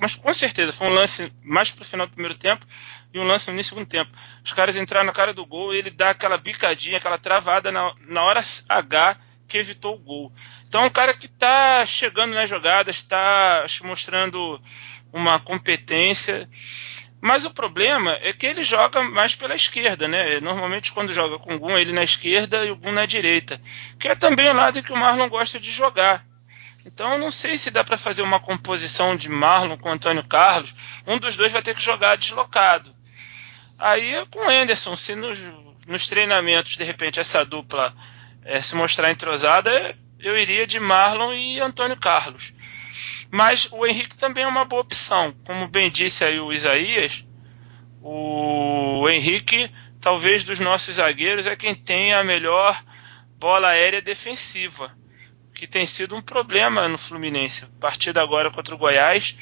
mas com certeza foi um lance mais pro final do primeiro tempo e um lance no início do segundo tempo. Os caras entraram na cara do gol e ele dá aquela bicadinha, aquela travada na hora H que evitou o gol. Então é um cara que está chegando nas jogadas, está mostrando uma competência, mas o problema é que ele joga mais pela esquerda, né? Normalmente quando joga com o Gum, ele na esquerda e o Gum na direita, que é também o lado que o Marlon gosta de jogar. Então eu não sei se dá para fazer uma composição de Marlon com Antônio Carlos. Um dos dois vai ter que jogar deslocado. Aí com o Anderson, se nos treinamentos de repente essa dupla se mostrar entrosada, eu iria de Marlon e Antônio Carlos. Mas o Henrique também é uma boa opção. Como bem disse aí o Isaías, o Henrique, talvez dos nossos zagueiros, é quem tem a melhor bola aérea defensiva, que tem sido um problema no Fluminense. Partida agora contra o Goiás,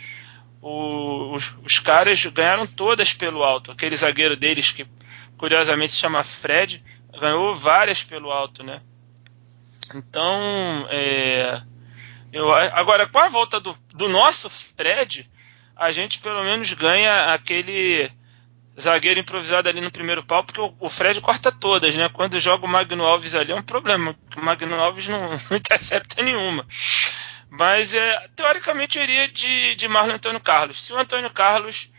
os caras ganharam todas pelo alto. Aquele zagueiro deles, que curiosamente se chama Fred, ganhou várias pelo alto, né? Então, agora, com a volta do nosso Fred, a gente pelo menos ganha aquele zagueiro improvisado ali no primeiro pau, porque o Fred corta todas, né? Quando joga o Magno Alves ali é um problema, porque o Magno Alves não intercepta nenhuma. Mas, teoricamente, eu iria de Marlon Antônio Carlos. Se o Antônio Carlos...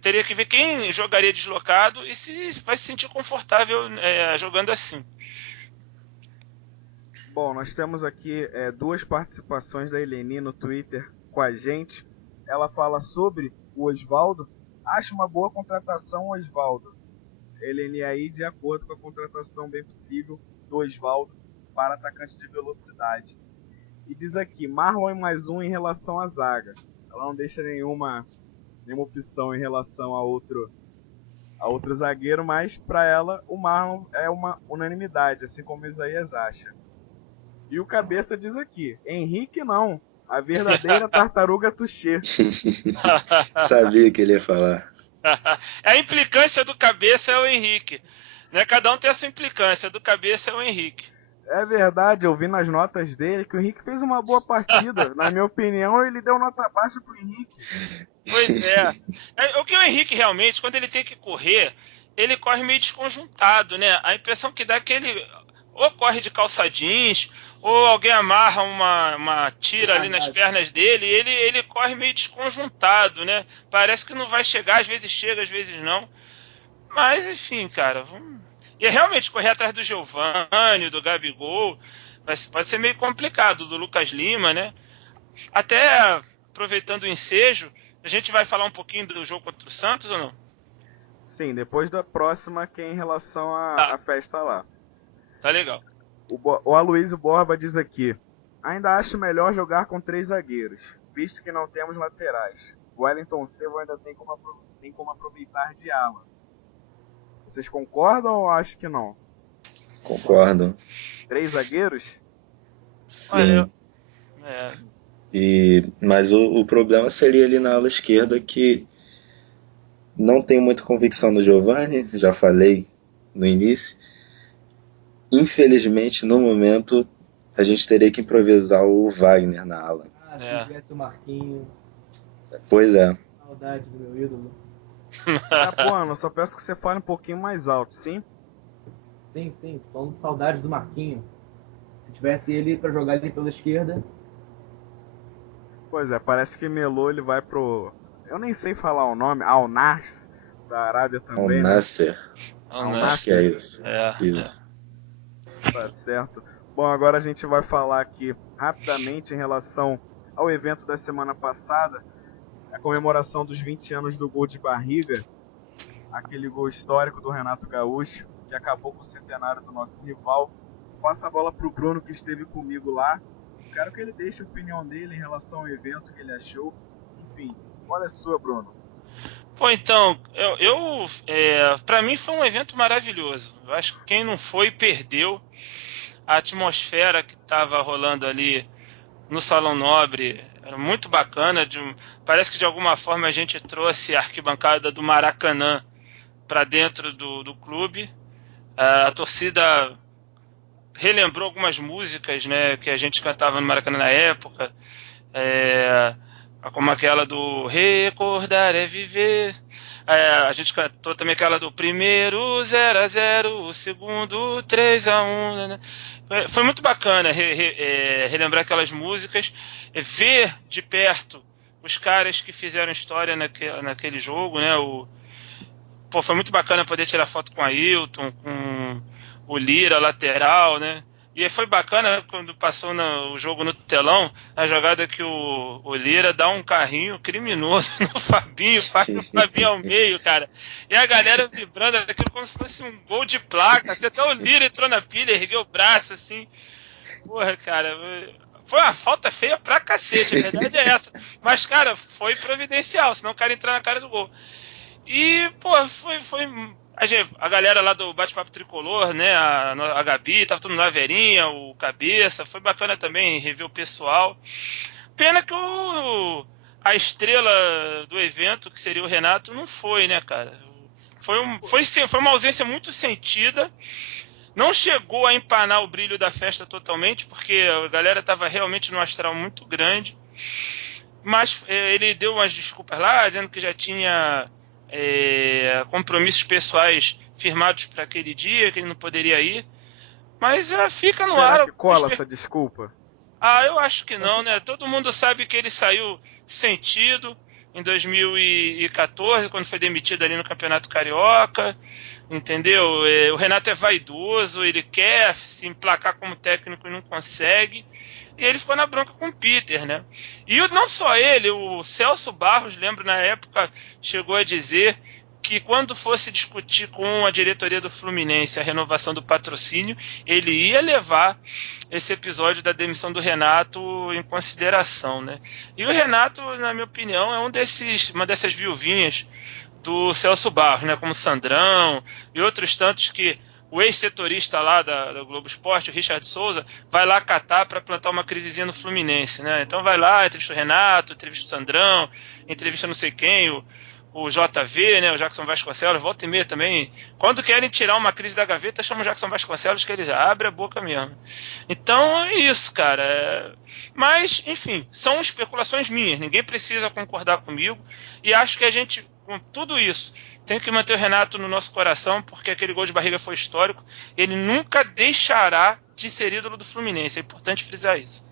teria que ver quem jogaria deslocado e se vai se sentir confortável jogando assim. Bom, nós temos aqui duas participações da Eleni no Twitter com a gente. Ela fala sobre o Osvaldo. Acho uma boa contratação o Osvaldo. Eleni aí de acordo com a contratação bem possível do Osvaldo para atacante de velocidade. E diz aqui, Marlon é mais um em relação à zaga. Ela não deixa nenhuma opção em relação a outro zagueiro, mas para ela o Marlon é uma unanimidade, assim como o Isaías acha. E o Cabeça diz aqui, Henrique não, a verdadeira tartaruga Touché. Sabia que ele ia falar. A implicância do Cabeça é o Henrique, né? Cada um tem a sua implicância, do Cabeça é o Henrique. É verdade, eu vi nas notas dele que o Henrique fez uma boa partida. Na minha opinião, ele deu nota baixa pro Henrique. Pois é. O que o Henrique realmente, quando ele tem que correr, ele corre meio desconjuntado, né? A impressão que dá é que ele ou corre de calça jeans, ou alguém amarra uma tira ali nas pernas dele, e ele corre meio desconjuntado, né? Parece que não vai chegar, às vezes chega, às vezes não. Mas, enfim, cara, vamos... E realmente correr atrás do Giovani, do Gabigol, pode ser meio complicado, do Lucas Lima, né? Até aproveitando o ensejo, a gente vai falar um pouquinho do jogo contra o Santos ou não? Sim, depois da próxima, que é em relação à festa lá. Tá legal. O Aloysio Borba diz aqui, ainda acho melhor jogar com 3 zagueiros, visto que não temos laterais. O Wellington Silva ainda tem como aproveitar de ala. Vocês concordam ou acham que não? Concordo. 3 zagueiros? Sim. Mas o problema seria ali na ala esquerda, que não tenho muita convicção no Giovani, já falei no início. Infelizmente, no momento, a gente teria que improvisar o Wagner na ala. Se tivesse o Marquinho. Pois é. Saudade do meu ídolo. Pô, só peço que você fale um pouquinho mais alto, sim? Sim, falando de saudades do Marquinho. Se tivesse ele pra jogar ali pela esquerda. Pois é, parece que Melo ele vai pro... Eu nem sei falar o nome, Al-Nassr, da Arábia também, Al-Nassr. né? Acho que é isso. Isso. Tá certo. Bom, agora a gente vai falar aqui rapidamente em relação ao evento da semana passada, a comemoração dos 20 anos do gol de barriga, aquele gol histórico do Renato Gaúcho, que acabou com o centenário do nosso rival. Passo a bola pro Bruno, que esteve comigo lá. Quero que ele deixe a opinião dele em relação ao evento, que ele achou. Enfim, qual é a sua, Bruno? Pô, então, pra mim foi um evento maravilhoso. Eu acho que quem não foi, perdeu. A atmosfera que estava rolando ali no Salão Nobre era muito bacana. Parece que de alguma forma a gente trouxe a arquibancada do Maracanã para dentro do clube. A torcida relembrou algumas músicas, né, que a gente cantava no Maracanã na época, como aquela do Recordar é Viver. A gente cantou também aquela do primeiro 0-0, o segundo 3-1, né? Foi muito bacana relembrar aquelas músicas, ver de perto os caras que fizeram história naquele jogo, né? Foi muito bacana poder tirar foto com o Ailton, com o Lira, lateral, né? E foi bacana quando passou o jogo no telão, a jogada que o Lira dá um carrinho criminoso no Fabinho, parte o Fabinho ao meio, cara. E a galera vibrando aquilo como se fosse um gol de placa. Assim, até o Lira entrou na pilha, ergueu o braço, assim. Porra, cara, Foi uma falta feia pra cacete, a verdade é essa. Mas, cara, foi providencial, senão o cara entrar na cara do gol. E, pô, foi a galera lá do Bate-Papo Tricolor, né? A Gabi, tava todo mundo lá, a Verinha, o Cabeça. Foi bacana também rever o pessoal. Pena que a estrela do evento, que seria o Renato, não foi, né, cara? Foi uma ausência muito sentida. Não chegou a empanar o brilho da festa totalmente, porque a galera estava realmente num astral muito grande. Mas ele deu umas desculpas lá, dizendo que já tinha compromissos pessoais firmados para aquele dia, que ele não poderia ir. Mas fica no ar. Será que cola essa desculpa? Eu acho que não, né? Todo mundo sabe que ele saiu sentido em 2014, quando foi demitido ali no Campeonato Carioca, entendeu? O Renato é vaidoso, ele quer se emplacar como técnico e não consegue, e ele ficou na bronca com o Peter, né? E não só ele, o Celso Barros, lembro na época, chegou a dizer que quando fosse discutir com a diretoria do Fluminense a renovação do patrocínio, ele ia levar esse episódio da demissão do Renato em consideração, né? E o Renato, na minha opinião, é uma dessas viuvinhas do Celso Barros, né? Como Sandrão e outros tantos que o ex-setorista lá da Globo Esporte, o Richard Souza, vai lá catar para plantar uma crisezinha no Fluminense, né? Então vai lá, entrevista o Renato, entrevista o Sandrão, entrevista não sei quem, o JV, né, o Jackson Vasconcelos, volta e meia também. Quando querem tirar uma crise da gaveta, chamam o Jackson Vasconcelos, que eles abrem a boca mesmo. Então é isso, cara. Mas, enfim, são especulações minhas. Ninguém precisa concordar comigo. E acho que a gente, com tudo isso, tem que manter o Renato no nosso coração, porque aquele gol de barriga foi histórico. Ele nunca deixará de ser ídolo do Fluminense. É importante frisar isso.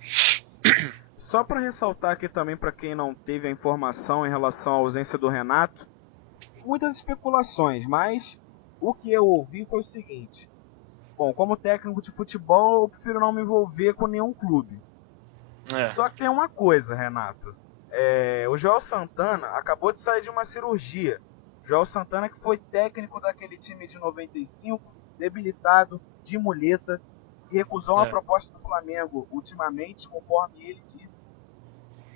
Só para ressaltar aqui também para quem não teve a informação em relação à ausência do Renato, muitas especulações, mas o que eu ouvi foi o seguinte: bom, como técnico de futebol, eu prefiro não me envolver com nenhum clube. Só que tem uma coisa, Renato. O Joel Santana acabou de sair de uma cirurgia. Joel Santana, que foi técnico daquele time de 95, debilitado, de muleta, que recusou uma proposta do Flamengo ultimamente, conforme ele disse.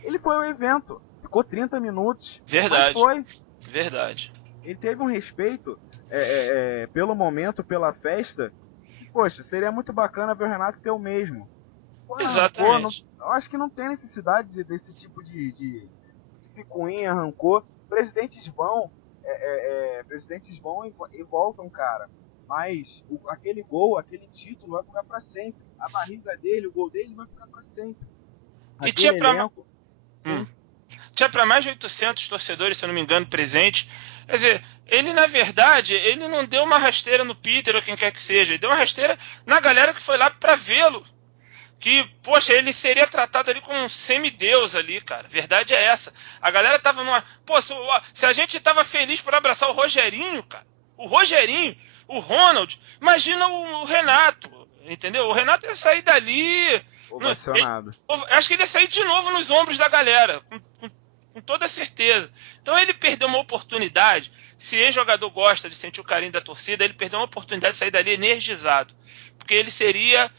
Ele foi ao evento, ficou 30 minutos. Verdade. Mas foi. Verdade. Ele teve um respeito pelo momento, pela festa. E, poxa, seria muito bacana ver o Renato ter o mesmo. Exatamente. Eu acho que não tem necessidade desse tipo de picuinha, rancor. Presidentes vão e voltam, cara. Mas aquele gol, aquele título vai ficar para sempre. A barriga dele, o gol dele vai ficar para sempre. E tinha para mais de 800 torcedores, se eu não me engano, presentes. Quer dizer, ele na verdade, ele não deu uma rasteira no Peter ou quem quer que seja. Ele deu uma rasteira na galera que foi lá para vê-lo. Que, poxa, ele seria tratado ali como um semideus ali, cara. Verdade é essa. A galera tava numa... Pô, se a gente tava feliz por abraçar o Rogerinho, cara. O Rogerinho, o Ronald. Imagina o Renato, entendeu? O Renato ia sair dali... Ovacionado. Acho que ele ia sair de novo nos ombros da galera, com toda certeza. Então ele perdeu uma oportunidade. Se ex-jogador gosta de sentir o carinho da torcida, ele perdeu uma oportunidade de sair dali energizado. Porque ele ia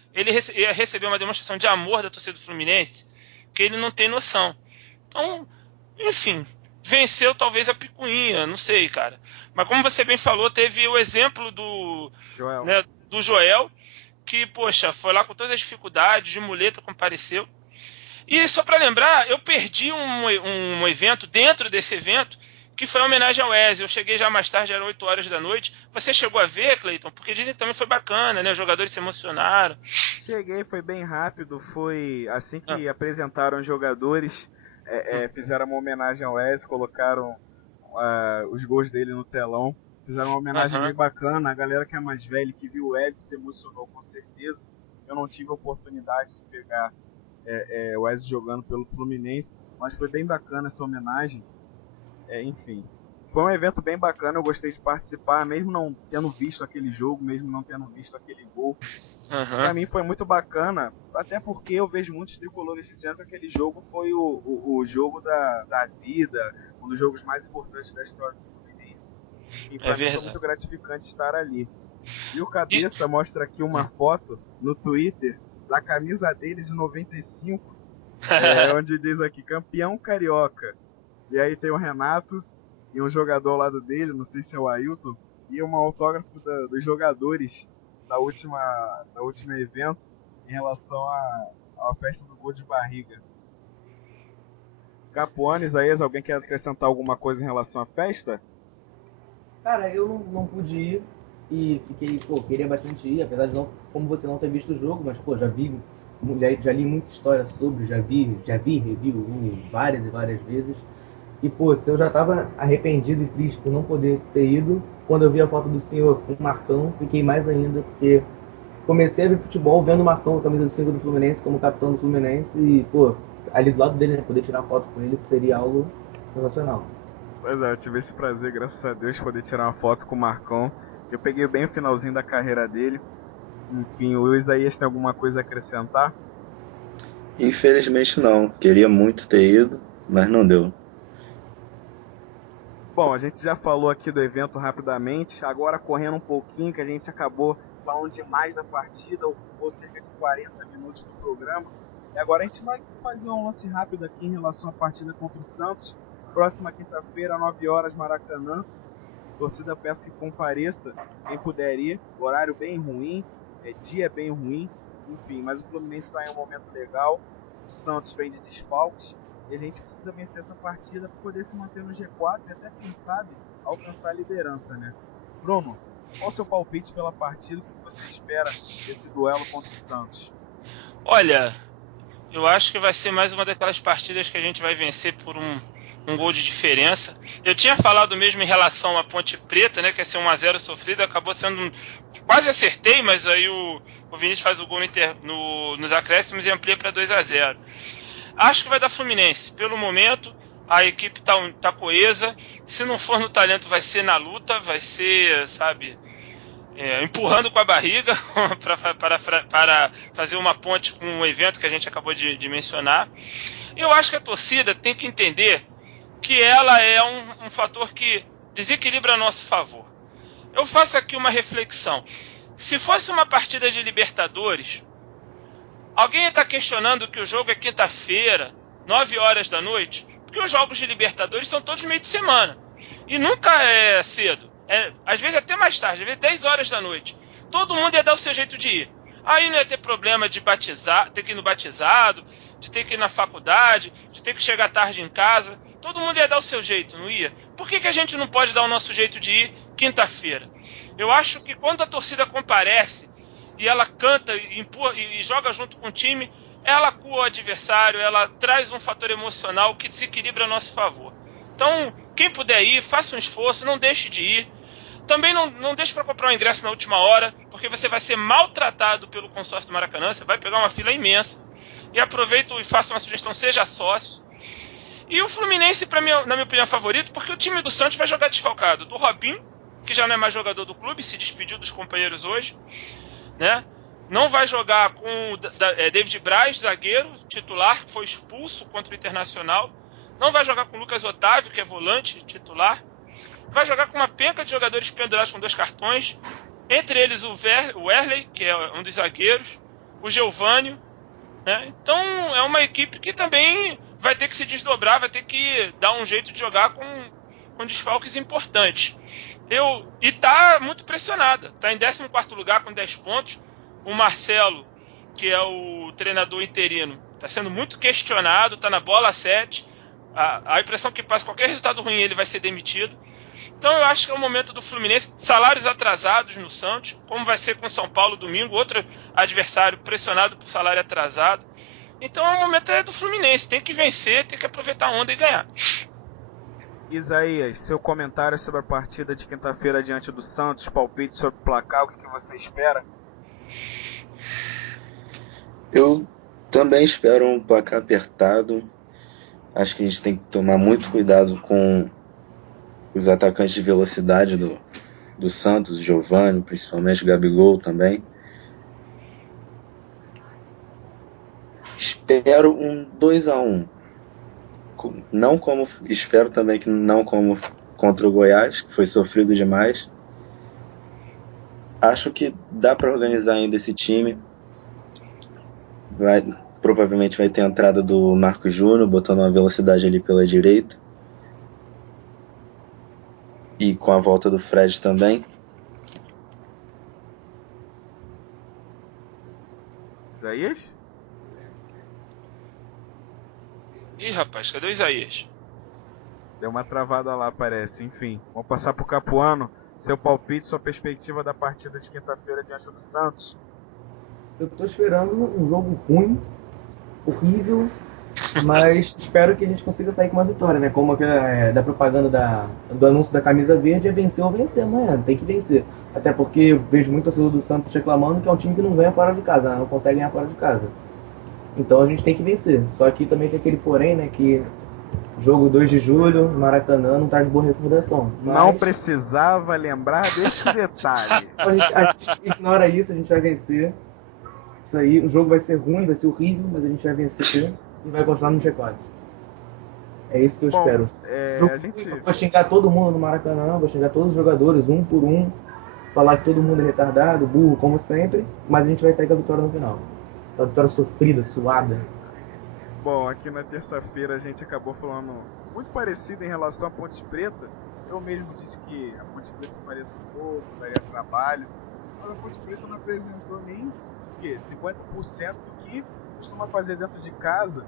receber uma demonstração de amor da torcida do Fluminense que ele não tem noção. Então, enfim, venceu talvez a picuinha, não sei, cara. Mas como você bem falou, teve o exemplo do Joel, que, poxa, foi lá com todas as dificuldades, de muleta compareceu. E só para lembrar, eu perdi um evento dentro desse evento, que foi uma homenagem ao Wesley. Eu cheguei já mais tarde, eram 8 horas da noite. Você chegou a ver, Cleiton? Porque dizem que também foi bacana, né? Os jogadores se emocionaram. Cheguei, foi bem rápido. Foi assim que apresentaram os jogadores, fizeram uma homenagem ao Wesley, colocaram os gols dele no telão. Fizeram uma homenagem bem bacana. A galera que é mais velha, que viu o Wesley, se emocionou com certeza. Eu não tive a oportunidade de pegar o Wesley jogando pelo Fluminense, mas foi bem bacana essa homenagem. Enfim, foi um evento bem bacana, eu gostei de participar, mesmo não tendo visto aquele jogo, mesmo não tendo visto aquele gol. Pra mim foi muito bacana, até porque eu vejo muitos tricolores dizendo que aquele jogo foi o jogo da vida, um dos jogos mais importantes da história do Fluminense. E pra mim foi muito gratificante estar ali. E o Cabeça mostra aqui uma foto no Twitter da camisa dele de 95, onde diz aqui, campeão carioca. E aí tem o Renato e um jogador ao lado dele, não sei se é o Ailton, e um autógrafo dos jogadores da última evento em relação à festa do gol de barriga. Capuano, Isaías, alguém quer acrescentar alguma coisa em relação à festa? Cara, eu não pude ir e fiquei, queria bastante ir, apesar de não, como você não ter visto o jogo, mas, já já li muita história sobre, já vi review várias e várias vezes. E, se eu já tava arrependido e triste por não poder ter ido, quando eu vi a foto do senhor com o Marcão, fiquei mais ainda, porque comecei a ver futebol vendo o Marcão, camisa 5 do Fluminense, como capitão do Fluminense, e, ali do lado dele, né, poder tirar foto com ele, seria algo sensacional. Pois é, eu tive esse prazer, graças a Deus, poder tirar uma foto com o Marcão, que eu peguei bem o finalzinho da carreira dele. Enfim, o Isaías tem alguma coisa a acrescentar? Infelizmente não. Queria muito ter ido, mas não deu. Bom, a gente já falou aqui do evento rapidamente, agora correndo um pouquinho, que a gente acabou falando demais da partida, ocupou cerca de 40 minutos do programa. E agora a gente vai fazer um lance rápido aqui em relação à partida contra o Santos. Próxima quinta-feira, 9 horas, Maracanã. Torcida, peço que compareça, quem puder ir. Horário bem ruim, dia bem ruim, enfim, mas o Fluminense está em um momento legal. O Santos vem de desfalques e a gente precisa vencer essa partida para poder se manter no G4 e até, quem sabe, alcançar a liderança, né? Bruno, qual o seu palpite pela partida? O que você espera desse duelo contra o Santos? Olha, eu acho que vai ser mais uma daquelas partidas que a gente vai vencer por um gol de diferença. Eu tinha falado mesmo em relação à Ponte Preta, né, que ia ser 1-0 sofrido, acabou sendo quase acertei, mas aí o Vinícius faz o gol nos acréscimos e amplia para 2-0. Acho que vai dar Fluminense. Pelo momento, a equipe tá coesa. Se não for no talento, vai ser na luta, vai ser, sabe, empurrando com a barriga para fazer uma ponte com o evento que a gente acabou de mencionar. Eu acho que a torcida tem que entender que ela é um fator que desequilibra a nosso favor. Eu faço aqui uma reflexão. Se fosse uma partida de Libertadores, alguém está questionando que o jogo é quinta-feira, 9 horas da noite, porque os jogos de Libertadores são todos meio de semana. E nunca é cedo. Às vezes até mais tarde, às vezes 10 horas da noite. Todo mundo ia dar o seu jeito de ir. Aí não ia ter problema de ter que ir no batizado, de ter que ir na faculdade, de ter que chegar tarde em casa. Todo mundo ia dar o seu jeito, não ia? Por que a gente não pode dar o nosso jeito de ir quinta-feira? Eu acho que quando a torcida comparece e ela canta e empurra e joga junto com o time, ela acua o adversário, ela traz um fator emocional que desequilibra a nosso favor. Então, quem puder ir, faça um esforço, não deixe de ir. Também não deixe para comprar o ingresso na última hora, porque você vai ser maltratado pelo consórcio do Maracanã, você vai pegar uma fila imensa. E aproveito e faço uma sugestão, seja sócio. E o Fluminense, na minha opinião, é favorito, porque o time do Santos vai jogar desfalcado do Robinho, que já não é mais jogador do clube, se despediu dos companheiros hoje, né? Não vai jogar com o David Braz, zagueiro, titular, que foi expulso contra o Internacional. Não vai jogar com o Lucas Otávio, que é volante, titular. Vai jogar com uma penca de jogadores pendurados com 2 cartões, entre eles o Werley, que é um dos zagueiros, o Geovânio, né? Então é uma equipe que também vai ter que se desdobrar, vai ter que dar um jeito de jogar com desfalques importantes. E tá muito pressionada, tá em 14º lugar com 10 pontos. O Marcelo, que é o treinador interino, está sendo muito questionado, está na bola 7. A impressão que passa, qualquer resultado ruim ele vai ser demitido. Então eu acho que é o momento do Fluminense. Salários atrasados no Santos, como vai ser com o São Paulo domingo, outro adversário pressionado por salário atrasado. Então o momento é do Fluminense, tem que vencer, tem que aproveitar a onda e ganhar. Isaías, seu comentário sobre a partida de quinta-feira diante do Santos, palpite sobre o placar, o que você espera? Eu também espero um placar apertado. Acho que a gente tem que tomar muito cuidado com os atacantes de velocidade do Santos, Giovani, principalmente, Gabigol também. Espero um 2-1. Espero também que não como contra o Goiás, que foi sofrido demais. Acho que dá para organizar ainda esse time. Provavelmente vai ter a entrada do Marcos Júnior, botando uma velocidade ali pela direita. E com a volta do Fred também. Isaías? Ih, rapaz, cadê o Isaías? Deu uma travada lá, parece. Enfim, vamos passar pro Capuano. Seu palpite, sua perspectiva da partida de quinta-feira diante do Santos. Eu tô esperando um jogo ruim, horrível, mas espero que a gente consiga sair com uma vitória, né? Como da propaganda do anúncio da camisa verde, é vencer ou vencer amanhã, tem que vencer. Até porque eu vejo muito torcedor do Santos reclamando que é um time que não ganha fora de casa, né? Não consegue ganhar fora de casa. Então a gente tem que vencer. Só que também tem aquele porém, né? Que jogo 2 de julho, Maracanã, não traz boa recordação. Mas Não precisava lembrar desse detalhe. a gente ignora isso, a gente vai vencer. Isso aí, o jogo vai ser ruim, vai ser horrível, mas a gente vai vencer e vai continuar no G4. É isso que eu espero. A gente... Vou xingar todo mundo no Maracanã, vou xingar todos os jogadores, um por um, falar que todo mundo é retardado, burro, como sempre, mas a gente vai sair com a vitória no final. Uma vitória sofrida, suada. Bom, aqui na terça-feira a gente acabou falando muito parecido em relação à Ponte Preta. Eu mesmo disse que a Ponte Preta faria sufoco, daria trabalho, mas a Ponte Preta não apresentou nem 50% do que costuma fazer dentro de casa,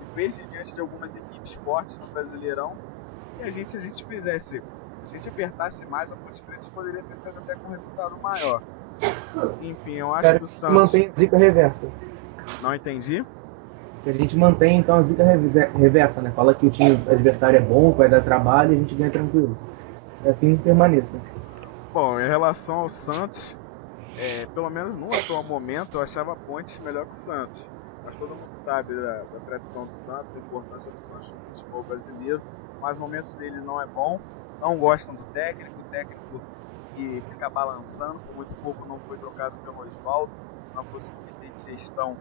e fez diante de algumas equipes fortes no Brasileirão. E se a gente apertasse mais, a Ponte Preta poderia ter sido até com um resultado maior. Enfim, eu acho que o Santos... mantém a zica reversa. Não entendi? Que a gente mantém então a zica reversa, né? Fala que o time adversário é bom, vai dar trabalho e a gente ganha tranquilo. Assim permaneça. Bom, em relação ao Santos, pelo menos no atual momento, eu achava a Ponte melhor que o Santos. Mas todo mundo sabe da tradição do Santos, a importância do Santos no futebol brasileiro. Mas os momentos deles não é bom. Não gostam do técnico, o técnico que fica balançando, por muito pouco não foi trocado pelo Oswaldo. Se não fosse o comitê de gestão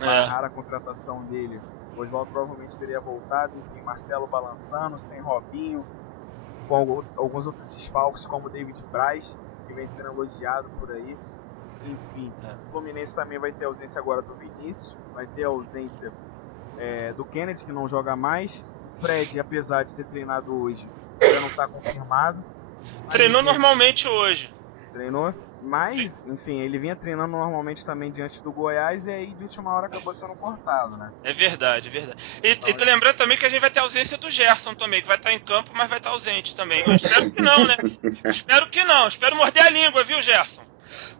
barrar a contratação dele, o Oswaldo provavelmente teria voltado. Enfim, Marcelo balançando, sem Robinho, com alguns outros desfalques, como o David Braz, que vem sendo elogiado por aí. Enfim, o Fluminense também vai ter a ausência agora do Vinícius, vai ter a ausência do Kennedy, que não joga mais. Fred, apesar de ter treinado hoje, ainda não está confirmado. Treinou normalmente hoje. Treinou, mas, enfim, ele vinha treinando normalmente também diante do Goiás, e aí de última hora acabou sendo cortado, né? É verdade, é verdade. E tô lembrando também que a gente vai ter a ausência do Gerson também, que vai estar em campo, mas vai estar ausente também. Eu espero que não, né? Espero que não. Espero morder a língua, viu, Gerson?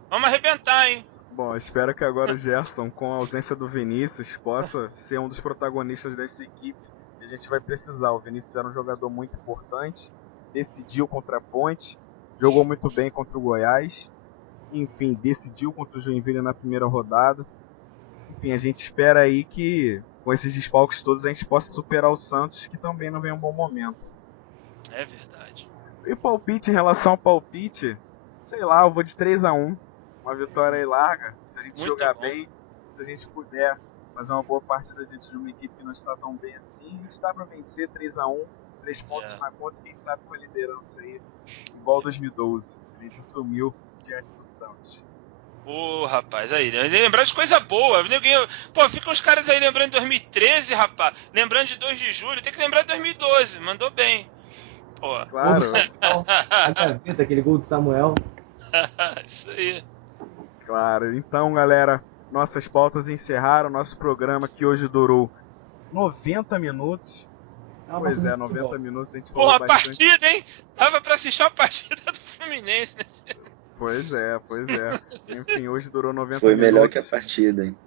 Vamos arrebentar, hein? Bom, espero que agora o Gerson, com a ausência do Vinícius, possa ser um dos protagonistas dessa equipe. E a gente vai precisar. O Vinícius era um jogador muito importante, decidiu contra a Ponte, jogou muito bem contra o Goiás, enfim, decidiu contra o Joinville na primeira rodada. Enfim, a gente espera aí que com esses desfalques todos a gente possa superar o Santos, que também não vem um bom momento. É verdade. E palpite, em relação ao palpite, sei lá, eu vou de 3-1. Uma vitória aí larga, se a gente Muito jogar bom. bem, se a gente puder fazer uma boa partida diante de uma equipe que não está tão bem assim, a gente dá pra vencer 3-1, 3 pontos na conta, quem sabe com a liderança aí, igual 2012, a gente assumiu diante do Santos. Rapaz, aí, lembrar de coisa boa. Pô, ficam os caras aí lembrando de 2013, rapaz. Lembrando de 2 de julho, tem que lembrar de 2012, mandou bem. Pô. Claro. A gaveta, aquele gol do Samuel. Isso aí. Claro, então galera, nossas pautas encerraram, nosso programa que hoje durou 90 minutos. Pois é, 90 minutos a gente falou Porra, bastante. partida, hein? Dava pra assistir a partida do Fluminense, né? Pois é. Enfim, hoje durou 90 Foi minutos. melhor que a partida, hein?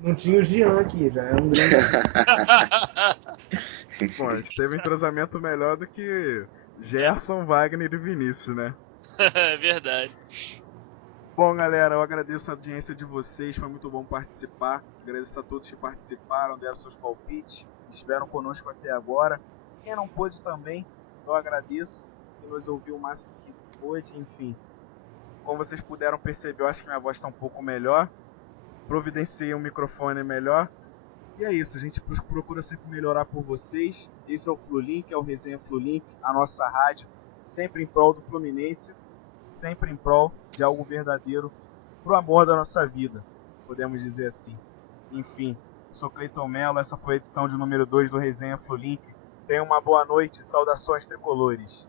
Não tinha o Jean aqui, já é um grande. Bom, a gente teve um entrosamento melhor do que Gerson, Wagner e Vinícius, né? É verdade. Bom, galera, eu agradeço a audiência de vocês, foi muito bom participar. Agradeço a todos que participaram, deram seus palpites, estiveram conosco até agora. Quem não pôde também, eu agradeço. Quem nos ouviu o máximo que pôde, enfim. Como vocês puderam perceber, eu acho que minha voz está um pouco melhor. Providenciei um microfone melhor. E é isso, a gente procura sempre melhorar por vocês. Esse é o Flulink, é o Resenha Flulink, a nossa rádio, sempre em prol do Fluminense, sempre em prol de algo verdadeiro pro amor da nossa vida. podemos dizer assim. Enfim, sou Cleiton Mello, essa foi a edição de número 2 do Resenha Flulink. Tenha uma boa noite, saudações tricolores.